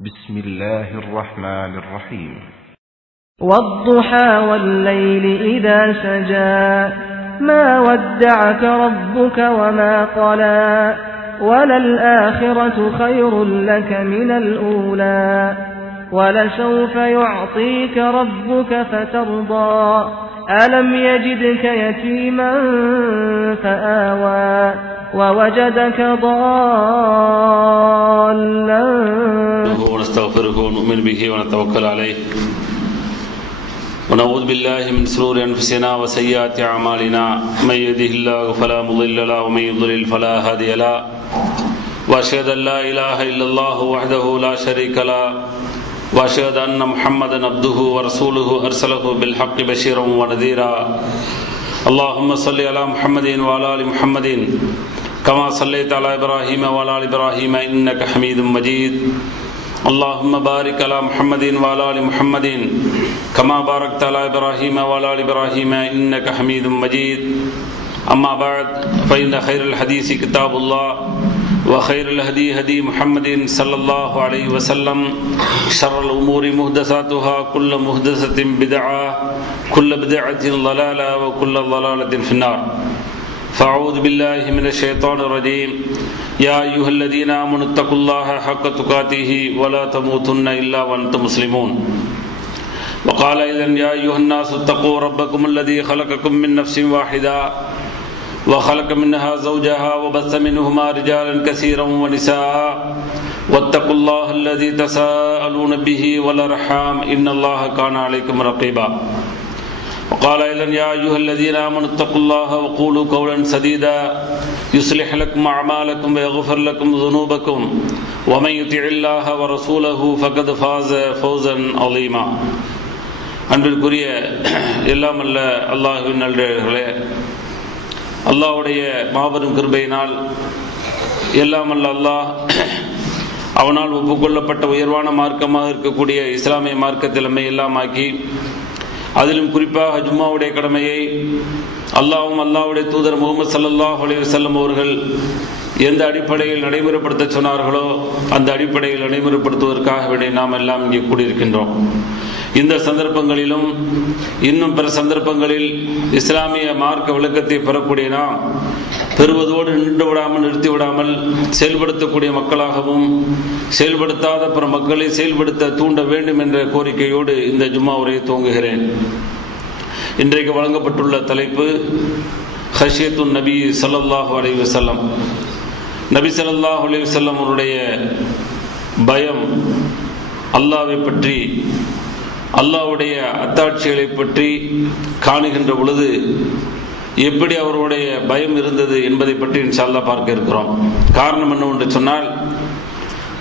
بسم الله الرحمن الرحيم والضحى والليل إذا سجى ما ودعك ربك وما قلى وللآخرة خير لك من الأولى ولسوف يعطيك ربك فترضى ألم يجدك يتيما فآوى ووجدك ضالا ونستغفره ونؤمن به ونتوكل عليه ونعوذ بالله من شرور أنفسنا وسيئات أعمالنا من يهده الله فلا مضل له ومن يضلل فلا هادي له وأشهد أن لا إله إلا الله وحده لا شريك له وأشهد أن محمدا عبده ورسوله أرسله بالحق بشيرا ونذيرا اللهم صل على محمد وعلى آل محمد كما صليت على إبراهيم وعلى آل إبراهيم إنك حميد مجيد اللهم بارك على محمد وعلى آل محمد كما باركت على إبراهيم وعلى آل إبراهيم إنك حميد مجيد أما بعد فإن خير الحديث كتاب الله وخير الهدي هدي محمد صلى الله عليه وسلم شر الأمور محدثاتها كل محدثة بدعة كل بدعة ضلالة وكل ضلالة في النار فأعوذ بالله من الشيطان الرجيم يا أيها الذين آمنوا اتقوا الله حق تقاته ولا تموتن إلا وأنتم مسلمون وقال أيضا يا أيها الناس اتقوا ربكم الذي خلقكم من نفس واحدة وخلق منها زوجها وبث منهما رجالا كثيرا ونساء واتقوا الله الذي تساءلون به والأرحام إن الله كان عليكم رقيبا وقال أيضا يا أيها الذين آمنوا اتقوا الله وقولوا قولا سديدا يصلح لكم أعمالكم ويغفر لكم ذنوبكم ومن يطع الله ورسوله فقد فاز فوزا عظيما அன்பிற்குரிய எல்லாம் அல்ல அல்லாஹ்வின் நல்லடியார்களே, அல்லாஹ்வுடைய மாபெரும் கிருபையினால் எல்லாம் அல்ல அல்லாஹ் அவனால் ஒப்புக்கொள்ளப்பட்ட உயர்வான மார்க்கமாக இருக்கக்கூடிய இஸ்லாமிய மார்க்கத்தில் நம்மை எல்லாம் ஆக்கி, அதிலும் குறிப்பாக ஜும்மாவுடைய கடமையை அல்லாஹ்வும் அல்லாஹ்வுடைய தூதர் முகமது ஸல்லல்லாஹு அலைஹி வஸல்லம் அவர்கள் எந்த அடிப்படையில் நடைமுறைப்படுத்த சொன்னார்களோ அந்த அடிப்படையில் நடைமுறைப்படுத்துவதற்காக வேண்டிய நாம் எல்லாம் இங்கே கூடியிருக்கின்றோம். இந்த சந்தர்ப்பங்களிலும் இன்னும் பிற சந்தர்ப்பங்களில் இஸ்லாமிய மார்க்க விளக்கத்தை பெறக்கூடிய நாம் பெறுவதோடு நிறுத்தி விடாமல் செயல்படுத்தக்கூடிய மக்களாகவும் செயல்படுத்தாத பிற மக்களை செயல்படுத்த தூண்ட வேண்டும் என்ற கோரிக்கையோடு இந்த ஜும்மா உரையை துவங்குகிறேன். இன்றைக்கு வழங்கப்பட்டுள்ள தலைப்பு ஹஷியத்துன் நபி ஸல்லல்லாஹு அலைஹி வஸல்லம். நபி ஸல்லல்லாஹு அலைஹி வஸல்லம் அவருடைய பயம், அல்லாஹ்வை பற்றி, அல்லாஹ்வுடைய அத்தாட்சிகளை பற்றி காணுகின்ற பொழுது எப்படி அவருடைய பயம் இருந்தது என்பதை பற்றி இன்ஷா அல்லாஹ் பார்க்க இருக்கிறோம். காரணம் என்னவென்று சொன்னால்,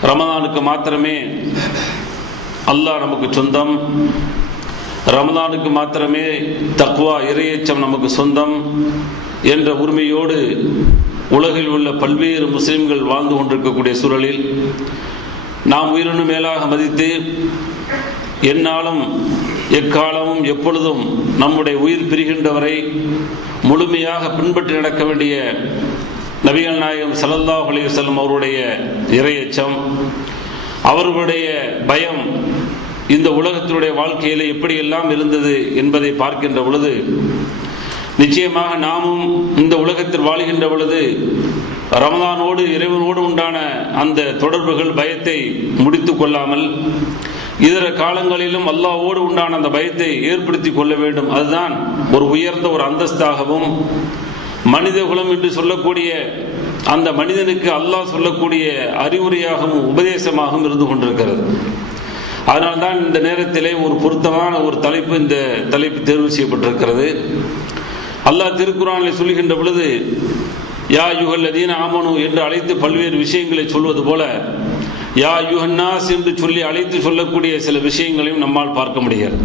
ரமதானுக்கு மாத்திரமே அல்லாஹ் நமக்கு சொந்தம், ரமதானுக்கு மாத்திரமே தக்வா இறையச்சம் நமக்கு சொந்தம் என்ற உரிமையோடு உலகில் உள்ள பல்வேறு முஸ்லிம்கள் வாழ்ந்து கொண்டிருக்கக்கூடிய சூழலில் நாம் உயிரினும் மேலாக மதித்து எந்நாளும் எக்காலமும் எப்பொழுதும் நம்முடைய உயிர் பிரிகின்றவரை முழுமையாக பின்பற்றி நடக்க வேண்டிய நபிகள் நாயகம் ஸல்லல்லாஹு அலைஹி வஸல்லம் அவருடைய இறையச்சம், அவர்களுடைய பயம் இந்த உலகத்தினுடைய வாழ்க்கையில எப்படியெல்லாம் இருந்தது என்பதை பார்க்கின்ற பொழுது, நிச்சயமாக நாமும் இந்த உலகத்தில் வாழ்கின்ற பொழுது ரமதானோடு இறைவனோடு உண்டான அந்த தொடர்புகள், பயத்தை முடித்து கொள்ளாமல் இதர காலங்களிலும் அல்லாஹ்வோடு உண்டான அந்த பயத்தை ஏற்படுத்தி கொள்ள வேண்டும். அதுதான் ஒரு உயர்ந்த ஒரு அந்தஸ்தாகவும் மனித குலம் என்று சொல்லக்கூடிய அந்த மனிதனுக்கு அல்லாஹ் சொல்லக்கூடிய அறிவுரையாகவும் உபதேசமாகவும் இருந்து கொண்டிருக்கிறது. அதனால்தான் இந்த நேரத்திலே ஒரு பொருத்தமான ஒரு தலைப்பு, இந்த தலைப்பு தேர்வு செய்யப்பட்டிருக்கிறது. அல்லாஹ் திருக்குர்ஆனில் சொல்கின்ற பொழுது யா அய்யுஹல்லதீன ஆமனு என்று அழைத்து பல்வேறு விஷயங்களை சொல்வது போல யா அய்யுஹன்னாஸ் என்று சொல்லி அழைத்து சொல்லக்கூடிய சில விஷயங்களையும் நம்மால் பார்க்க முடிகிறது.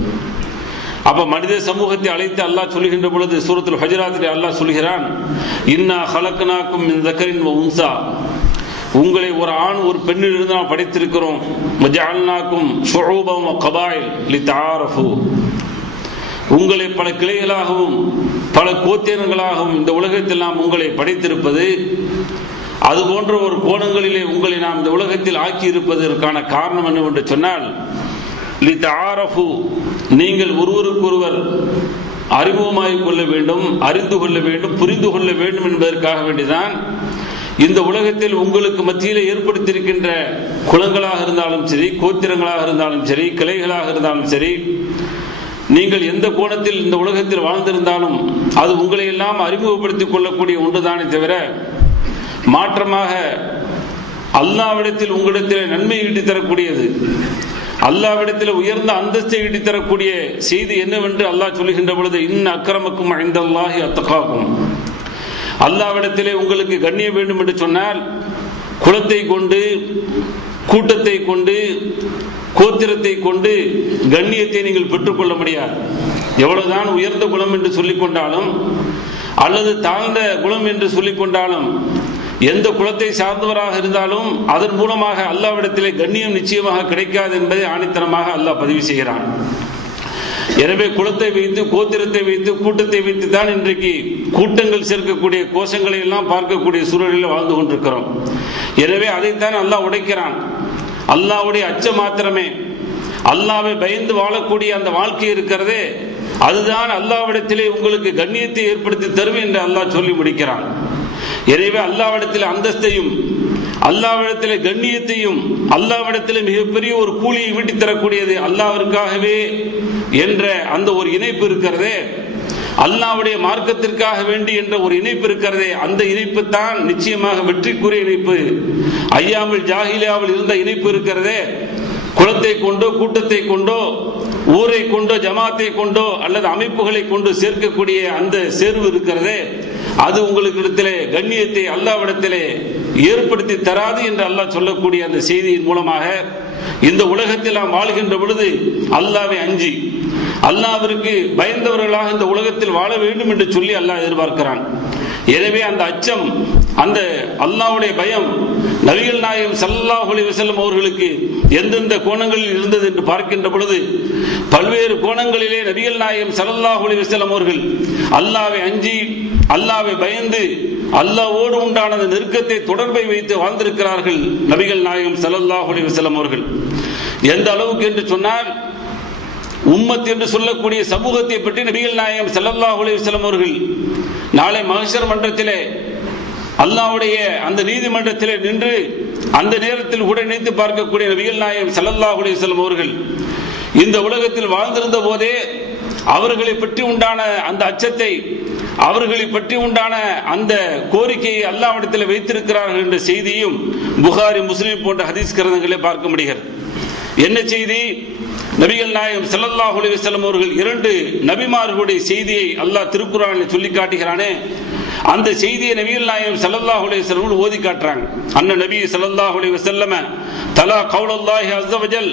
அப்ப மனித சமூகத்தை அழைத்து அல்லாஹ் சொல்கின்ற பொழுது சூரத்துல் ஹுஜராத்திலே அல்லாஹ் சொல்கிறான், இன்னா ஹலக்னாக்கும் மின் ஸக்கரின் வ உன்ஸா, உங்களை ஒரு ஆண் ஒரு பெண்ணில் இருந்து நாம் படைத்திருக்கிறோம். வஜஅல்னாக்கும் ஷுஊபன் வ கபாயில் லிதஆரஃபு, உங்களை பல கிளைகளாகவும் பல கோத்திரங்களாகவும் இந்த உலகத்தில் நாம் உங்களை படைத்திருப்பது அது போன்ற ஒரு கோணங்களிலே உங்களை நாம் இந்த உலகத்தில் ஆக்கி இருப்பதற்கான காரணம் என்னவென்று சொன்னால், லிதஆரஃபு, நீங்கள் ஒருவருக்கொருவர் அறிமுகமாகிக் கொள்ள வேண்டும், அறிந்து கொள்ள வேண்டும், புரிந்து கொள்ள வேண்டும் என்பதற்காக வேண்டிதான் இந்த உலகத்தில் உங்களுக்கு மத்தியிலே ஏற்படுத்தியிருக்கின்ற குலங்களாக இருந்தாலும் சரி, கோத்திரங்களாக இருந்தாலும் சரி, கிளைகளாக இருந்தாலும் சரி, நீங்கள் எந்த கோணத்தில் இந்த உலகத்தில் வாழ்ந்திருந்தாலும் அது உங்களை எல்லாம் அறிமுகப்படுத்திக் கொள்ளக்கூடிய ஒன்றுதானே தவிர மாற்றமாக அல்லாஹ்விடத்தில் உங்களிடத்தில் நன்மை ஈட்டி தரக்கூடியது, அல்லாஹ்விடத்தில் உயர்ந்த அந்தஸ்தை ஈட்டி தரக்கூடிய செய்தி என்னவென்று அல்லாஹ் சொல்லுகின்ற பொழுது, இன்ன அக்ரமக்கும் இன்தல்லாஹி அத்காக்கும், அல்லாஹ்விடத்திலே உங்களுக்கு கண்ணியம் வேண்டும் என்று சொன்னால் குலத்தை கொண்டு, கூட்டத்தை கொண்டு, கோத்திரத்தை கொண்டு கண்ணியத்தை நீங்கள் பெற்றுக்கொள்ள முடியாது. எவ்வளவுதான் உயர்ந்த குலம் என்று சொல்லிக் கொண்டாலும் அல்லது தாழ்ந்த குலம் என்று சொல்லிக் கொண்டாலும், எந்த குலத்தை சார்ந்தவராக இருந்தாலும் அதன் மூலமாக அல்லாஹ்விடத்திலே கண்ணியம் நிச்சயமாக கிடைக்காது என்பதை ஆணித்தனமாக அல்லாஹ் பதிவு செய்கிறான். எனவே குலத்தை வைத்து, கோத்திரத்தை வைத்து, கூட்டத்தை வைத்து தான் இன்றைக்கு கூட்டங்கள் சேர்க்கக்கூடிய கோஷங்களை எல்லாம் பார்க்கக்கூடிய சூழலில் வாழ்ந்து கொண்டிருக்கிறோம். எனவே அதைத்தான் அல்லாஹ் உடைக்கிறான். அல்லாஹ்வுடைய அச்சம் மாத்திரமே, அல்லாஹ்வை பயந்து வாழக்கூடிய அந்த வாழ்க்கை இருக்கிறதே, அதுதான் அல்லாஹ்விடத்திலே உங்களுக்கு கண்ணியத்தை ஏற்படுத்தி தரும் என்று அல்லாஹ் சொல்லி முடிக்கிறான். எனவே அல்லாஹ்விடத்தில் அந்தஸ்தையும், அல்லாஹ்விடத்திலே கண்ணியத்தையும், அல்லாஹ்விடத்திலே மிகப்பெரிய ஒரு கூலியை வீட்டி தரக்கூடியது அல்லாஹ்விற்காகவே என்ற அந்த ஒரு இணைப்பு இருக்கிறதே, அல்லாஹ்வுடைய மார்க்கத்திற்காக வேண்டி என்ற ஒரு இணைப்பு இருக்கிறதே, அந்த இணைப்பு தான் நிச்சயமாக வெற்றிக்குரிய இணைப்பு. ஐயாமில் ஜாஹிலியாவில் இருந்த இணைப்பு இருக்கிறதே, குலத்தை கொண்டோ, கூட்டத்தை கொண்டோ, ஊரை கொண்டோ, ஜமாத்தை கொண்டோ அல்லது அமைப்புகளை கொண்டு சேர்க்கக்கூடிய அந்த சேர்வு இருக்கிறதே, அது உங்களுக்கு இடத்திலே கண்ணியத்தை அல்லாஹ்விடத்திலே ஏற்படுத்தி தராது என்று அல்லாஹ் சொல்லக்கூடிய அந்த செய்தியின் மூலமாக இந்த உலகத்தில் நாம் வாழ்கின்ற பொழுது அல்லாஹ்வை அஞ்சி, அல்லாஹ்விற்கு பயந்தவர்களாக இந்த உலகத்தில் வாழ வேண்டும் என்று சொல்லி அல்லாஹ் எதிர்பார்க்கிறான். எனவே அந்த அச்சம், அந்த அல்லாஹ்வுடைய பயம் நபிகள் நாயகம் ஸல்லல்லாஹு அலைஹி வஸல்லம் அவர்களுக்கு எந்தெந்த கோணங்களில் இருந்தது என்று பார்க்கின்ற பொழுது, பல்வேறு கோணங்களிலே நபிகள் நாயகம் ஸல்லல்லாஹு அலைஹி வஸல்லம் அவர்கள் அல்லாஹ்வை அஞ்சி, அல்லாஹ்வை பயந்து, அல்லாஹ்வோடு உண்டான நெருக்கத்தை, தொடர்பை வைத்து வாழ்ந்திருக்கிறார்கள் நபிகள் நாயகம் ஸல்லல்லாஹு அலைஹி வஸல்லம் அவர்கள். எந்த அளவுக்கு என்று சொன்னால், உம்மத் என்று சொல்லக்கூடிய சமூகத்தை பற்றி நபிகள் நாயகம் ஸல்லல்லாஹு அலைஹி வஸல்லம் அவர்கள் நாளை மஹ்ஷர் மன்றத்திலே அல்லாஹ்வுடைய அந்த நீதிமன்றத்திலே நின்று அந்த நேரத்தில் கூட நினைத்து பார்க்கக்கூடிய நபிகள் நாயகம் ஸல்லல்லாஹு அலைஹி வஸல்லம் அவர்கள் இந்த உலகத்தில் வாழ்ந்திருந்த போதே அவர்களை பற்றி உண்டான அந்த அச்சத்தை, அவர்களை பற்றி உண்டான அந்த கோரிக்கையை அல்லாஹ்விடத்தில் வைத்திருக்கிறார்கள் என்ற செய்தியும் புகாரி, முஸ்லிம் போன்ற ஹதீஸ் கிரந்தங்களை பார்க்க முடிகிறது. என்ன செய்தி? நபிகள் நாயகம் ஸல்லல்லாஹு அலைஹி வஸல்லம் அவர்கள் இரண்டு நபிமார்களுடைய செய்தியை அல்லாஹ் திருக்குர்ஆனில் சொல்லி காட்டுகிறானே, அந்த செய்தியை நபிகள் நாயகம் ஸல்லல்லாஹு அலைஹி வஸல்லம் ஓதி காட்டுறாங்க. அன்ன நபி ஸல்லல்லாஹு அலைஹி வஸல்லம் தலா கௌலல்லாஹி அஸ்ஸ வஜல்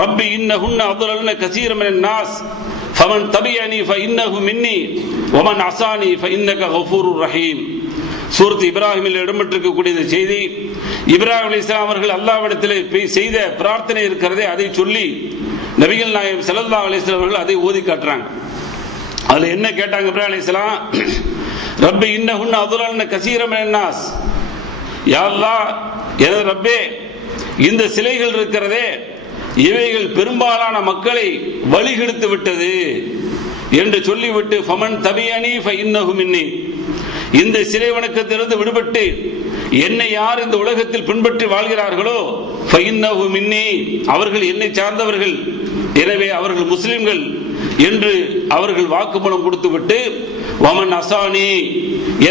ரப்பி இன்னஹுன்ன அضللن كثيرا من الناس فمن تبعني فإنه مني ومن عصاني فإنك غفور رحيم. சூரத் இப்ராஹிமில் இடம்பெற்றிருக்கக்கூடிய இந்த செய்தி, இப்ராஹிம் அலைஹிஸ்ஸலாம் அவர்கள் அல்லாஹ்விடத்திலே செய்த பிரார்த்தனை இருக்கிறதே, அதை சொல்லி நபிகள் நாயகம் ஸல்லல்லாஹு அலைஹி வஸல்லம் அவர்கள் அதை ஓதி காட்டுறாங்க. அதுல என்ன கேட்டாங்க இப்ராஹிம் அலைஹிஸ்ஸலாம்? ரப்பி இன்னஹுன்ன அضللن كثيرا من الناس, யா அல்லாஹ், எனது ரப்பே, இந்த சிலைகள் இருக்கிறதே இவைகள் பெரும்பாலான மக்களை வழிகெடுத்து விட்டது என்று சொல்லிவிட்டு, ஃபமன் தபியனி ஃபஇன்னஹு மின்னி, இந்த சிலை வணக்கத்திலிருந்து விடுபட்டு என்னை யார் இந்த உலகத்தில் பின்பற்றி வாழ்கிறார்களோ ஃபஇன்னஹு மின்னி, அவர்கள் என்னை சார்ந்தவர்கள், எனவே அவர்கள் முஸ்லிம்கள் என்று அவர்கள் வாக்குமூலம் கொடுத்துவிட்டு, வமன் அசானி,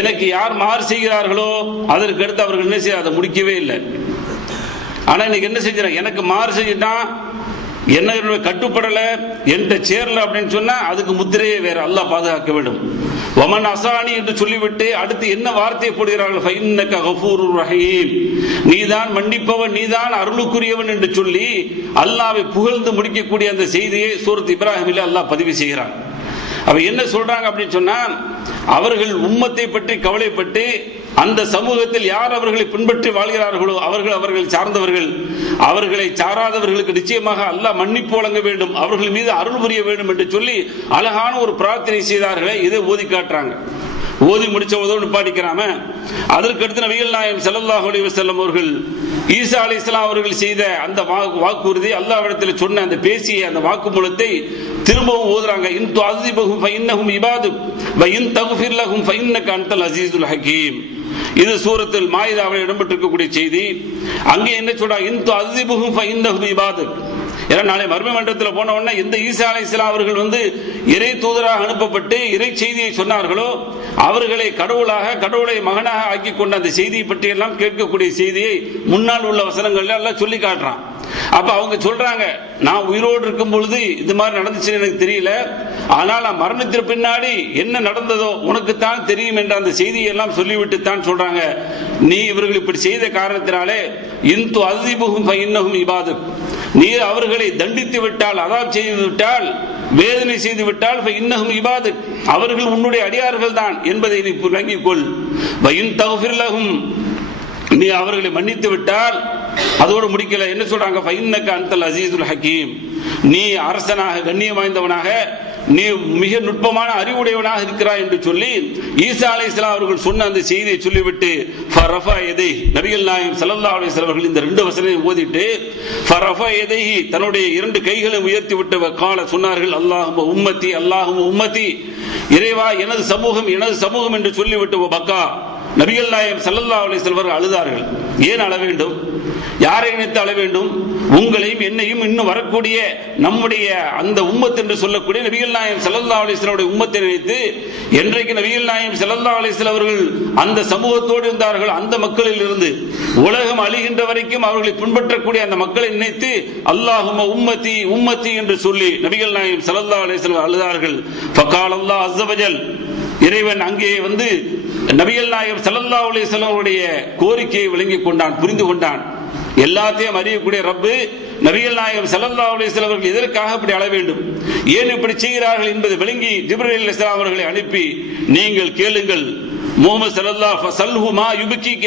எனக்கு யார் மாறு செய்கிறார்களோ அதற்கு அடுத்து அவர்கள் என்ன செய்ய, அதை முடிக்கவே இல்லை. ஆனா இன்னைக்கு என்ன செஞ்சாங்க? எனக்கு மாறு செஞ்சுட்டா, என்ன கட்டுப்படல, என்ற சேர்ல அப்படின்னு சொன்னா அதுக்கு முத்திரையே வேற, அல்லாஹ் பாதுகாக்க வேண்டும். வமன் அசானி என்று சொல்லிவிட்டு அடுத்து என்ன வார்த்தையை போடுகிறார்கள்? ஃபஇன்னக கஃபூருர் ரஹீம், நீதான் மன்னிப்பவன், நீதான் அருளுக்குரியவன் என்று சொல்லி அல்லாஹ்வை புகழ்ந்து முடிக்கக்கூடிய அந்த செய்தியை சூரத் இப்ராஹிமில் அல்லாஹ் பதிவு செய்கிறான். அவ என்ன சொல்றாங்க அப்படின்னு சொன்னா, அவர்கள் உம்மத்தை பற்றி கவலைப்பட்டு அந்த சமூகத்தில் யார் அவர்களை பின்பற்றி வாழ்கிறார்களோ அவர்கள் சார்ந்தவர்கள், அவர்களை சாராதவர்களுக்கு நிச்சயமாக அல்லாஹ் மன்னிப்பு வழங்க வேண்டும், அவர்கள் மீது அருள் புரிய வேண்டும் என்று சொல்லி அழகான ஒரு பிரார்த்தனை செய்தார்களே, இதை ஓதி காட்டுறாங்க. ஓதி முடிச்சவதோடு நிப்பாட்டிக்கிறாம அதற்கு அடுத்து நபிகள் நாயகம் ஸல்லல்லாஹு அலைஹி வஸல்லம் அவர்கள் ஈசா அலைஹிஸ்ஸலாம் அவர்கள் செய்த அந்த வாக்குறுதி, அல்லாஹ்விடத்தில் சொன்ன அந்த பேசிய அந்த வாக்குமூலத்தை திரும்பவும் ஓதுறாங்க. இன் துஅஸிபஹும் ஃபஇன்னஹும் இபாதுக் வ இன் தக்ஃபிர் லஹும் ஃபஇன்னக அன்தல் அஸீஸுல் ஹகீம். இது சூரத்துல் மாயிதாவில் இடம்பெற்றிருக்கக்கூடிய செய்தி. அங்கே என்ன சொல்றாங்க? இன் துஅஸிபஹும் ஃபஇன்னஹும் இபாதுக். ஏன்னா நாளை மர்ம மன்றத்தில் போன உடனே எந்த ஈசா அலைஹிஸ்ஸலாம் அவர்கள் இறை தூதராக அனுப்பப்பட்டு இறை செய்தியை சொன்னார்களோ அவர்களை கடவுளை மகனாக ஆக்கி கொண்ட அந்த செய்தியை பற்றி எல்லாம் கேட்கக்கூடிய செய்தியை முன்னால் உள்ள வசனங்கள்ல எல்லாம் சொல்லி காட்டுறான். அப்ப அவங்க சொல்றாங்க, நான் உயிரோடு இருக்கும் பொழுது இது மாதிரி நடந்துச்சுன்னு எனக்கு தெரியல, ஆனால் நான் மரணத்திற்கு பின்னாடி என்ன நடந்ததோ உனக்கு தான் தெரியும் என்ற அந்த செய்தியை எல்லாம் சொல்லிவிட்டு தான் சொல்றாங்க, நீ இவர்கள் இப்படி செய்த காரணத்தினாலே இன்து அஸிபுஹும் ஃபஇன்னஹும் இபாதுக், நீ அவர்களை தண்டித்து விட்டால், அதாப் செய்து விட்டால், வேதனை செய்து விட்டால் ஃபஇன்னஹும் இபாதுக், அவர்கள் உன்னுடைய அடியார்கள் தான் என்பதை நீ விளங்கிக் கொள். வ இன் தக்ஃபிர் லஹும், நீ அவர்களை மன்னித்து விட்டால், அதோடு முடிக்கல, என்ன சொல்றாங்க? ஃபஇன்னக அன்தல் அஸீஸுல் ஹகீம், நீ அரசனாக கண்ணியம் வாய்ந்தவனாக, நீ மிக நுட்பமான அறிவுடையவனாக இருக்கிறாய் என்று சொல்லி ஈசா அலைஹிஸ்ஸலாம் அவர்கள் சொன்ன அந்த செய்தியை சொல்லிவிட்டு ஃபரஃபா யதைஹி, நபிகள் நாயகம் ஸல்லல்லாஹு அலைஹி வஸல்லம் அவர்கள் இந்த ரெண்டு வசனங்களை ஓதிட்டு ஃபரஃபா யதைஹி, தன்னுடைய இரண்டு கைகளை உயர்த்தி விட்டு வகால சொன்னார்கள், அல்லாஹும்ம உம்மத்தி அல்லாஹும்ம உம்மத்தி, இறைவா எனது சமூகம் எனது சமூகம் என்று சொல்லிவிட்டு பக்கா, நபிகள் நாயகம் ஸல்லல்லாஹு அலைஹி வஸல்லம் அவர்கள் அழுதார்கள். ஏன் அழ வேண்டும்? யாரை நினைத்து அழ வேண்டும்? உங்களையும் என்னையும் இன்னும் வரக்கூடிய நம்முடைய அந்த உம்மத் என்று சொல்லக்கூடிய நபிகள் நாயகம் ஸல்லல்லாஹு அலைஹி வஸல்லம் உம்மத்தை நினைத்து, என்றைக்கு நபிகள் நாயகம் ஸல்லல்லாஹு அலைஹி வஸல்லம் அவர்கள் அந்த சமூகத்தோடு இருந்தார்கள், அந்த மக்களில் இருந்து உலகம் அழிகின்ற வரைக்கும் அவர்களை பின்பற்றக்கூடிய அந்த மக்களை நினைத்து அல்லாஹும்ம உம்மத்தி உம்மத்தி என்று சொல்லி நபிகள் நாயகம் ஸல்லல்லாஹு அலைஹி வஸல்லம் அழுதார்கள். ஃபகால அல்லாஹ் அஸ்ஸ வஜல், இறைவன் அங்கே நபிகள் நாயகம் ஸல்லல்லாஹு அலைஹி வஸல்லம் அவருடைய கோரிக்கையை விளங்கிக் கொண்டான், புரிந்து கொண்டான். எல்லாத்தையும் அறியக்கூடிய ரப்பு நபிகள் நாயகம் ஸல்லல்லாஹு அலைஹி வஸல்லம் அவர்கள் எதற்காக இப்படி அழ வேண்டும், ஏன் இப்படி செய்கிறார்கள் என்பதை விளங்கி ஜிப்ரீல் அலைஹிஸ்ஸலாம் அவர்களை அனுப்பி, நீங்கள் கேளுங்கள் முஹம்மது ஸல்லல்லாஹு அலைஹி வஸல்லம் மா யுபகிக,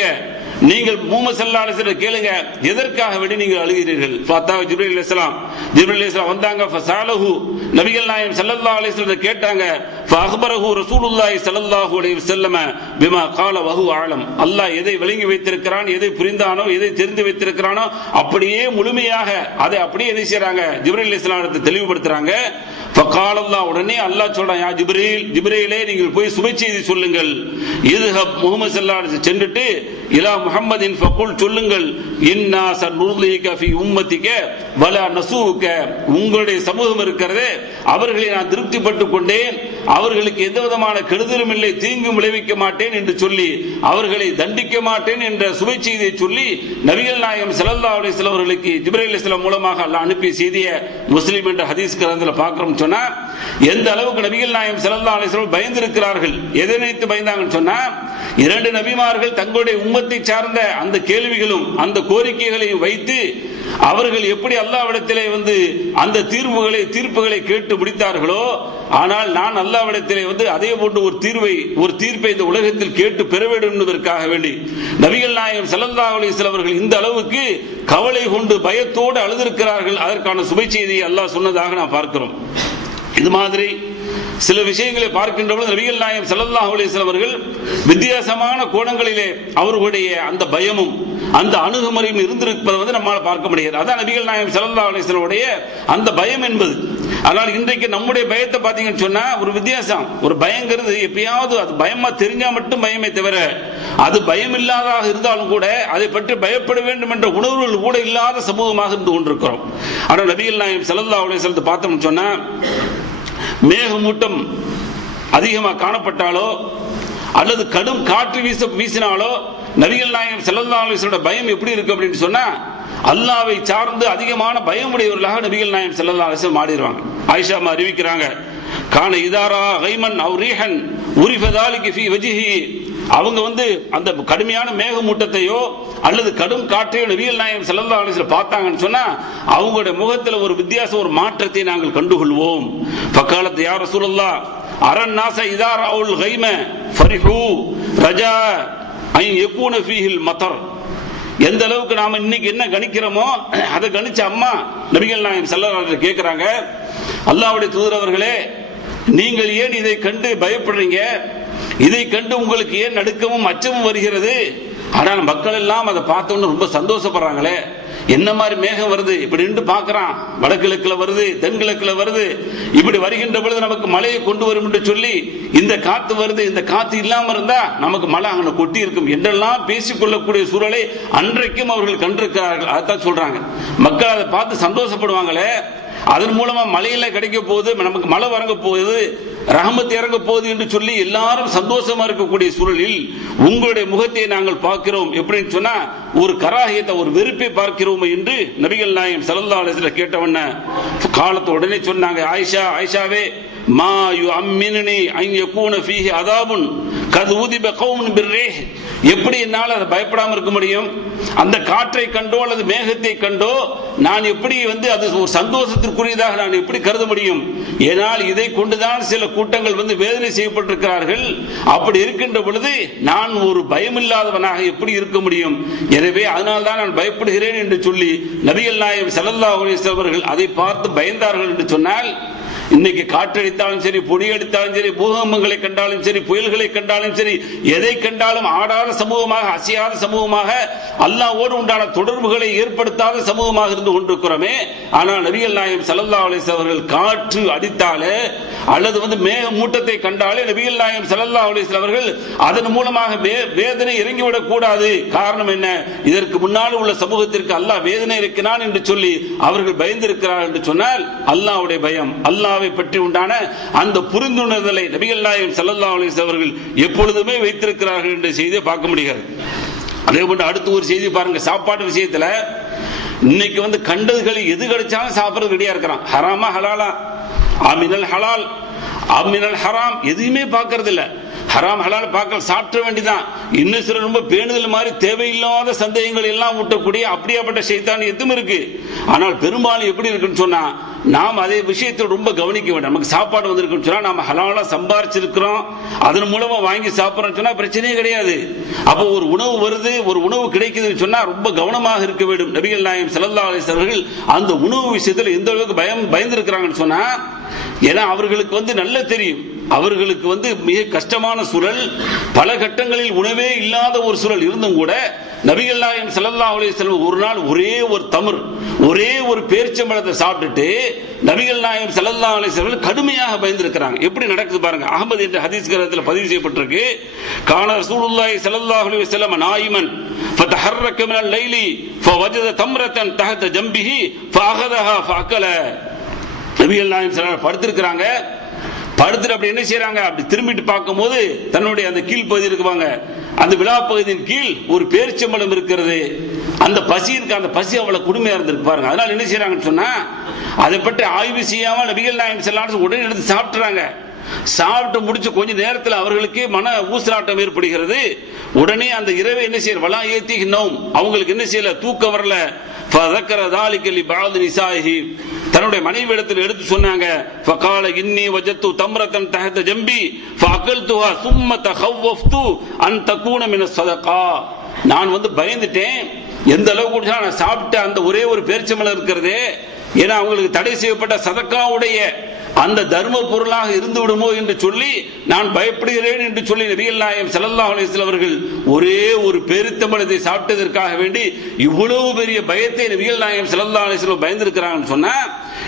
நீங்கள் முஹம்மது ஸல்லல்லாஹு அலைஹி வஸல்லம் கேளுங்க, எதற்காக வேண்டி நீங்கள் அழுகிறீர்கள்? ஃபதா ஜிப்ரீல் அலைஹிஸ்ஸலாம் வந்தாங்க. ஃபஸாலஹு, நபிகள் நாயகம் ஸல்லல்லாஹு அலைஹி வஸல்லம் கேட்டாங்க. ஃபஅக்பரஹு ரசூலுல்லாஹி ஸல்லல்லாஹு அலைஹி வஸல்லம் பிமா قال وهو அலம், அல்லாஹ் எதை விளங்கி வைத்திருக்கிறான், எதை புரிந்தானோ, எதை தெரிந்து வைத்திருக்கிறானோ அப்படியே முழுமையாக அதை அப்படியே என்ன செய்றாங்க? ஜிப்ரீல் அலைஹிஸ்ஸலாம் தெளிவுபடுத்துறாங்க. ஃபகால அல்லாஹ், உடனே அல்லாஹ் சொல்றான், யா ஜிப்ரீலே நீங்கள் போய் சுப செய்தி சொல்லுங்கள். இத்ஹப், முஹம்மது ஸல்லல்லாஹு அலைஹி வஸல்லம் சென்றுட்டு இலா முஹம்மதின் ஃபகுல், சொல்லுங்கள், இன்னா சனுர்லிக ஃபீ உம்மதிக வலா நசூக, உங்களுடைய சமூகம் இருக்கிறதே அவர்களை நான் திருப்திப்பட்டுக் கொண்டேன், அவர்களுக்கு எந்த விதமான கெடுதலும் இல்லை, தீங்கும் விளைவிக்க மாட்டேன் என்று சொல்லி அவர்களை தண்டிக்க மாட்டேன் என்ற சுப செய்தியை சொல்லி நபிகள் நாயகம் ஸல்லல்லாஹு அலைஹி வஸல்லம் அவர்களுக்கு ஜிப்ரீல் அலைஹிஸ்ஸலாம் மூலமாக அல்லாஹ் அனுப்பிய செய்தியை முஸ்லிம் என்ற ஹதீஸ் கிரந்தத்தில் பார்க்கிறோம். சொன்னா எந்த அளவுக்கு நபிகள் நாயகம் ஸல்லல்லாஹு அலைஹி வஸல்லம் பயந்திருக்கிறார்கள், எதை நினைத்து பயந்தாங்கன்னு சொன்னா, இரண்டு நபிமார்கள் தங்களுடைய உம்மத்தை சார்ந்த அந்த கேள்விகளும் அந்த கோரிக்கைகளையும் வைத்து அவர்கள் எப்படி அல்லாஹ்விடத்திலே அந்த தீர்ப்புகளை கேட்டு முடித்தார்களோ, ஆனால் நான் அல்லாஹ்விடத்திலே அதே போன்று ஒரு தீர்ப்பை இந்த உலகத்தில் கேட்டு பெற வேண்டும் என்பதற்காக வேண்டி நபிகள் நாயகம் ஸல்லல்லாஹு அலைஹி வஸல்லம் அவர்கள் இந்த அளவுக்கு கவலை கொண்டு பயத்தோடு அழுதிருக்கிறார்கள். அதற்கான சுப செய்தியை அல்லாஹ் சொன்னதாக நாம் பார்க்கிறோம். இது மாதிரி சில விஷயங்களை பார்க்கின்ற பொழுது நபிகள் நாயகம் ஸல்லல்லாஹு அலைஹி வஸல்லம் அவர்கள் வித்தியாசமான கோணங்களிலே அவர்களுடைய அந்த பயமும் அந்த அணுகுமுறையும் இருந்திருப்பதை நம்மால் பார்க்க முடியாது. அதான் நபிகள் நாயகம் ஸல்லல்லாஹு அலைஹி வஸல்லம் உடைய அந்த பயம் என்பது. ஆனால் இன்றைக்கு நம்முடைய பயத்தை பார்த்தீங்கன்னு சொன்னா ஒரு வித்தியாசம். ஒரு பயங்கிறது எப்பயாவது அது பயமா தெரிஞ்சா மட்டும் பயமே தவிர, அது பயம் இல்லாதாக இருந்தாலும் கூட அதை பற்றி பயப்பட வேண்டும் என்ற உணர்வுகள் கூட இல்லாத சமூகமாக இருந்து கொண்டிருக்கிறோம். ஆனால் நபிகள் நாயகம் ஸல்லல்லாஹு அலைஹி வஸல்லம் பார்த்தோம்னு சொன்னா, மேகமூட்டம் அதிகமாக காணப்பட்டாலோ அல்லது கடும் காற்று வீசினாலோ நபிகள் நாயகம் ஸல்லல்லாஹு அலைஹி வஸல்லம் பயம் எப்படி இருக்கு அப்படின்னு சொன்னா, அல்லாஹ்வை சார்ந்து அதிகமான பயமுடையவர்களாக நபிகள் நாயகம் ஸல்லல்லாஹு அலைஹி வஸல்லம் ஆடிடுவாங்க. ஆயிஷா அம்மா அறிவிக்கிறாங்க, கான இதாரா கைமன் அவ் ரீஹன் உரிஃபதாலிகி ஃபீ வஜ்ஹி, அவங்க அந்த கடுமையான மேகமூட்டத்தையோ அல்லது கடும் காற்றையோ நபிகள் நாயகம் ஸல்லல்லாஹு அலைஹி வஸல்லம் பார்த்தாங்கன்னு சொன்னா அவங்களுடைய முகத்தில் ஒரு வித்தியாசம், ஒரு மாற்றத்தை நாங்கள் கண்டுகொள்வோம். ஃபகாலத் யா ரசூலல்லாஹ் அரன் நாஸ இதா ரஅவுல் கைம ஃபரிஹு ரஜா ஐ யகூன ஃபீஹில் மதர். எந்த அளவுக்கு நாம இன்னைக்கு என்ன கணிக்கிறோமோ அதை கணிச்ச அம்மா நபிகள் நாயகம் ஸல்லல்லாஹு அலைஹி வஸல்லம் கேட்கிறாங்க, அல்லாஹ்வுடைய தூதர் அவர்களே, நீங்கள் ஏன் இதை கண்டு பயப்படுறீங்க? இதை கண்டு உங்களுக்கு ஏன் நடுக்கமும் அச்சமும் வருகிறது? ஆனால் மக்கள் எல்லாம் அதை பார்த்தோன்னு ரொம்ப சந்தோஷப்படுறாங்களே, என்ன மாதிரி மேகம் வருது இப்படி நின்று பார்க்கறான், வடகிழக்குல வருது, தென்கிழக்குல வருது, இப்படி வருகின்ற பொழுது நமக்கு மழையை கொண்டு வரும் என்று சொல்லி இந்த காத்து வருது, இந்த காத்து இல்லாம இருந்தா நமக்கு மழை அங்க கொட்டி இருக்கும் என்றெல்லாம் பேசிக்கொள்ளக்கூடிய சூழலை அன்றைக்கும் அவர்கள் கண்டிருக்கிறார்கள். அதான் சொல்றாங்க, மக்கள் அதை பார்த்து சந்தோஷப்படுவாங்களே, அதன் மூலமா மழையில கிடைக்க போகுது, நமக்கு மழை வரங்க போகுது, ரஹமத் இறங்க போகுது என்று சொல்லி எல்லாரும் சந்தோஷமா இருக்கக்கூடிய சூழலில் உங்களுடைய முகத்தை நாங்கள் பார்க்கிறோம் எப்படின்னு சொன்னா ஒரு கராஹியத்தை, ஒரு வெறுப்பை பார்க்கிறோம் என்று நபிகள் நாயகம் ஸல்லல்லாஹு அலைஹி வஸல்லம் கேட்டவன காலத்து உடனே சொன்னாங்க, ஆயிஷாவே மா யுஅம்மினனி அன் யகூன ஃபீஹி அதாபுன் கத் உதிப கௌமுன் பிர்ரீஹ், எப்படி என்னால் அதை பயப்படாம இருக்க முடியும்? அந்த காற்றை கண்டோ அல்லது மேகத்தை கண்டோ நான் எப்படி அது ஒரு சந்தோஷத்திற்குரியதாக நான் எப்படி கருத முடியும்? ஏனால் இதை கொண்டுதான் சில கூட்டங்கள் வேதனை செய்யப்பட்டிருக்கிறார்கள். அப்படி இருக்கின்ற பொழுது நான் ஒரு பயமில்லாதவனாக எப்படி இருக்க முடியும்? எனவே அதனால்தான் நான் பயப்படுகிறேன் என்று சொல்லி நபிகள் நாயகம் ஸல்லல்லாஹு அலைஹி வஸல்லம் அவர்கள் அதை பார்த்து பயந்தார்கள் என்று சொன்னால், இன்னைக்கு காற்றடித்தாலும் சரி, பொடி அடித்தாலும் சரி, பூகம்பங்களை கண்டாலும் சரி, புயல்களை கண்டாலும் சரி, எதை கண்டாலும் ஆடாத சமூகமாக, அசையாத சமூகமாக, அல்லாஹ்வோடு உண்டான தொடர்புகளை ஏற்படுத்தாத சமூகமாக இருந்து கொண்டிருக்கிறோமே. ஆனால் நபிகள் நாயகம் ஸல்லல்லாஹு அலைஹி வஸல்லம் அவர்கள் காற்று அடித்தாலே அல்லது மேக மூட்டத்தை கண்டாலே நபிகள் நாயகம் ஸல்லல்லாஹு அலைஹி வஸல்லம் அவர்கள் அதன் மூலமாக வேதனை இறங்கிவிடக் கூடாது. காரணம் என்ன? இதற்கு முன்னால் உள்ள சமூகத்திற்கு அல்லாஹ் வேதனை இருக்கிறான் என்று சொல்லி அவர்கள் பயந்திருக்கிறார்கள் என்று சொன்னால் அல்லாஹ்வுடைய பயம், அல்லாஹ்வை பற்றி உண்டான அந்த புரிந்துணர்தலை நபிகள் நாயகம் ஸல்லல்லாஹு அலைஹி வஸல்லம் அவர்கள் எப்பொழுதுமே வைத்திருக்கிறார்கள் என்ற செய்தியை பார்க்க முடிகிறது. அதே போன்று அடுத்து ஒரு செய்தி பாருங்க, சாப்பாடு விஷயத்துல இன்னைக்கு கண்டதுகளை எது கிடைச்சாலும் சாப்பிடுறது ரெடியா இருக்கிறான். ஹராமா ஹலாலா, அமினல் ஹலால் அமினல் ஹராம் எதுவுமே பார்க்கறது இல்ல. ஹராம் ஹலால் பார்க்க சாப்பிட வேண்டிதான். இன்னும் சில ரொம்ப பேணுதல் மாதிரி தேவையில்லாத சந்தேகங்கள் எல்லாம் ஊட்டக்கூடிய அப்படியாப்பட்ட ஷைத்தான் எதுவும் இருக்கு. ஆனால் பெரும்பாலும் எப்படி இருக்குன்னு சொன்னா நாம் அதே விஷயத்தை ரொம்ப கவனிக்க வேண்டும். நமக்கு சாப்பாடு வந்திருக்குன்னு சொன்னா நாம ஹலாலா சம்பாரிச்சிருக்கிறோம், அதன் மூலமா வாங்கி சாப்பிடறோம் சொன்னா பிரச்சனையே கிடையாது. அப்போ ஒரு உணவு வருது, ஒரு உணவு கிடைக்குதுன்னு சொன்னா ரொம்ப கவனமாக இருக்க வேண்டும். நபிகள் நாயகம் ஸல்லல்லாஹு அலைஹி வஸல்லம் அவர்கள் அந்த உணவு விஷயத்தில் எந்த அளவுக்கு பயந்திருக்கிறாங்கன்னு சொன்னா, ஏன்னா அவர்களுக்கு நல்ல தெரியும், அவர்களுக்கு மிக கஷ்டமான சூழல், பல கட்டங்களில் உணவே இல்லாத ஒரு சூழல் இருந்தும் கூட நபிகள் நாயகம் ஸல்லல்லாஹு அலைஹி வஸல்லம் ஒரு நாள் ஒரே ஒரு தமர், ஒரே ஒரு பேரிச்சம்பழத்தை சாப்பிட்டுட்டு நபிகள் நாயகம் ஸல்லல்லாஹு அலைஹி வஸல்லம் கடுமையாக பயந்திருக்கிறாங்க. எப்படி நடக்குது பாருங்க. அஹ்மத் என்ற ஹதீஸ் கிரந்தத்தில் பதிவு செய்யப்பட்டிருக்கு, கான ரசூலுல்லாஹி ஸல்லல்லாஹு அலைஹி வஸல்லம் நாயிமன் ஃபதஹர்ரக மினல் லைலி ஃபவஜத தம்ரத்தன் தஹத ஜம்பிஹி ஃபஅகதஹா ஃபஅகல. நபிகள் நாயகம் ஸல்லல்லாஹு அலைஹி வஸல்லம் படுத்திருக்கிறாங்க, படுத்துட்டு அப்படி என்ன செய்யறாங்க, அப்படி திரும்பிட்டு பார்க்கும்போது தன்னுடைய அந்த கீழ் பகுதி இருக்குவாங்க, அந்த விழா பகுதியின் கீழ் ஒரு பேரிச்சம்பழம் இருக்கிறது. அந்த பசி இருக்கு, அந்த பசி அவ்வளவு கொடுமையா இருந்திருக்கு பாருங்க. அதனால என்ன செய்யறாங்கன்னு சொன்னா அதை பற்றி ஆய்வு செய்யாம நபிகள் நாயகம் ஸல்லல்லாஹு அலைஹி வஸல்லம் உடனே எடுத்து சாப்பிட்டுறாங்க. சாப்பிட்டு முடிச்சு கொஞ்ச நேரத்தில் அவர்களுக்கு மன ஊசலாட்டம் ஏற்படுகிறது. உடனே அந்த இரவை என்ன செய்யற வலா ஏத்தி நௌம், அவங்களுக்கு என்ன செய்யல, தூக்கம் வரல. ஃபதக்கர ذلك لبعض نسائه, தன்னுடைய மனைவியிடத்தில் எடுத்து சொன்னாங்க. فقال اني وجدت تمرة تحت جنبي فاكلتها ثم تخوفت ان تكون من الصدقه. நான் பயந்துட்டேன், எந்த அளவுக்கு நான் சாப்பிட்ட அந்த ஒரே ஒரு பேரிச்சம்பழம் இருக்கிறதே, ஏன்னா அவங்களுக்கு தடை செய்யப்பட்ட சதக்காவுடைய அந்த தர்ம பொருளாக இருந்து விடுமோ என்று சொல்லி நான் பயப்படுகிறேன் என்று சொல்லி நபிகள் நாயகம் ஸல்லல்லாஹு அலைஹி வஸல்லம் அவர்கள் ஒரே ஒரு பேரிச்சம்பழத்தை சாப்பிட்டதற்காக வேண்டி இவ்வளவு பெரிய பயத்தை நபிகள் நாயகம் ஸல்லல்லாஹு அலைஹி வஸல்லம் பயந்திருக்கிறாங்கன்னு சொன்னா,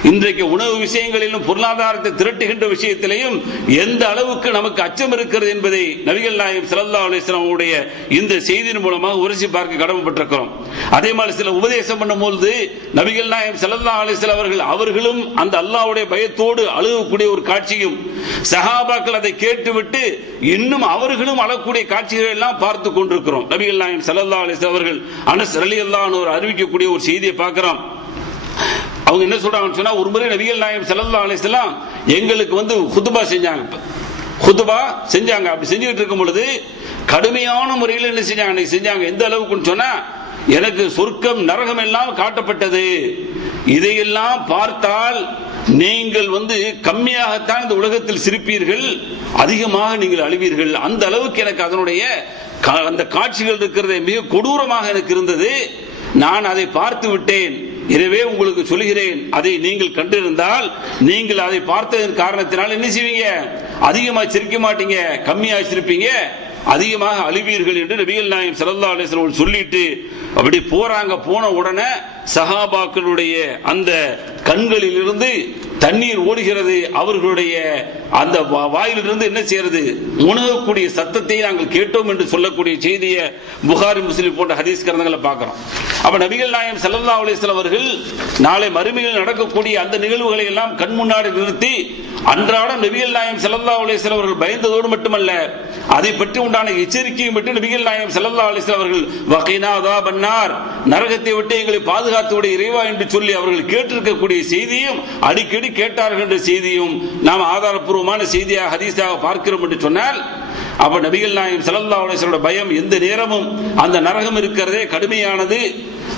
இன்றைக்கு உணவு விஷயங்களிலும் பொருளாதாரத்தை திரட்டுகின்ற விஷயத்திலையும் எந்த அளவுக்கு நமக்கு அச்சம் இருக்கிறது என்பதை நபிகள் நாயகம் ஸல்லல்லாஹு அலைஹி வஸல்லம் உடைய இந்த செய்தியின் மூலமாக உரசி பார்க்க கடமைப்பட்டிருக்கிறோம். அதே மாதிரி சில உபதேசம் பண்ணும்போது நபிகள் நாயகம் ஸல்லல்லாஹு அலைஹி வஸல்லம் அவர்களும் அந்த அல்லாஹ்வுடைய பயத்தோடு அழுகக்கூடிய ஒரு காட்சியும், சஹாபாக்கள் அதை கேட்டுவிட்டு இன்னும் அவர்களும் அழக்கூடிய காட்சிகளை எல்லாம் பார்த்து கொண்டிருக்கிறோம். நபிகள் நாயகம் ஸல்லல்லாஹு அலைஹி வஸல்லம் அவர்கள் அனஸ் ரலியல்லாஹு அன்ஹு அறிவிக்கக்கூடிய ஒரு செய்தியை பார்க்கிறோம். அவங்க என்ன சொல்றாங்கன்னு சொன்னா, ஒரு முறை நபிகள் நாயகம் ஸல்லல்லாஹு அலைஹி வஸல்லம் எங்களுக்கு ஹுதுபா செஞ்சாங்க. அப்படி செஞ்சுட்டு இருக்கும் பொழுது கடுமையான முறையில் என்ன செஞ்சாங்க, எந்த அளவுக்குன்னு சொன்னா, எனக்கு சொர்க்கம் நரகம் எல்லாம் காட்டப்பட்டது. இதையெல்லாம் பார்த்தால் நீங்கள் கம்மியாகத்தான் இந்த உலகத்தில் சிரிப்பீர்கள், அதிகமாக நீங்கள் அழுவீர்கள். அந்த அளவுக்கு எனக்கு அதனுடைய அந்த காட்சிகள் இருக்கிறதே மிக கொடூரமாக எனக்கு இருந்தது. நான் அதை பார்த்து விட்டேன். எனவே உங்களுக்கு சொல்கிறேன், அதை நீங்கள் கண்டிருந்தால் நீங்கள் அதை பார்த்ததன் காரணத்தினால் என்ன செய்வீங்க? அதிகமா சிரிக்க மாட்டீங்க, கம்மியா சிரிப்பீங்க, அதிகமாக அழுவீர்கள் என்று நபிகள் நாயகம் ஸல்லல்லாஹு அலைஹி வஸல்லம் சொல்லிட்டு அப்படி போறாங்க. போன உடனே சஹாபாக்களுடைய அந்த கண்களில் இருந்து தண்ணீர் ஓடுகிறது. அவர்களுடைய அந்த வாயிலிருந்து என்ன செய்யறது? உணவக்கூடிய சத்தத்தை நாங்கள் கேட்டோம் என்று சொல்லக்கூடிய செய்தியை புகாரி முஸ்லிம் போன்ற ஹதீஸ் கிரந்தங்களை பார்க்கிறோம். அப்ப நபிகள் நாயகம் ஸல்லல்லாஹு அலைஹி வஸல்லம் அவர்கள் நாளை மறுமையில் நடக்கக்கூடிய அந்த நிகழ்வுகளை எல்லாம் கண் முன்னாடி நிறுத்தி அன்றாடம் நபிகள் நாயகம் ஸல்லல்லாஹு அலைஹி வஸல்லம் அவர்கள் பயந்ததோடு மட்டுமல்ல, அதை பற்றி உண்டான எச்சரிக்கையும் பெற்று நபிகள் நாயகம் ஸல்லல்லாஹு அலைஹி வஸல்லம் அவர்கள் வகைனா அதாபன்னார், நரகத்தை விட்டு எங்களை பாதுகாத்துடைய இறைவா என்று சொல்லி அவர்கள் கேட்டிருக்கக்கூடிய செய்தியும் அடிக்கடி கேட்டார்கள் என்ற செய்தியும் நாம் ஆதாரப்பூர்வமான செய்தியாக ஹதீஸாக பார்க்கிறோம் என்று சொன்னால், அப்ப நபிகள் நாயகம் ஸல்லல்லாஹு அலைஹி வஸல்லம் பயம் எந்த நேரமும் அந்த நரகம் இருக்கிறதே கடுமையானது,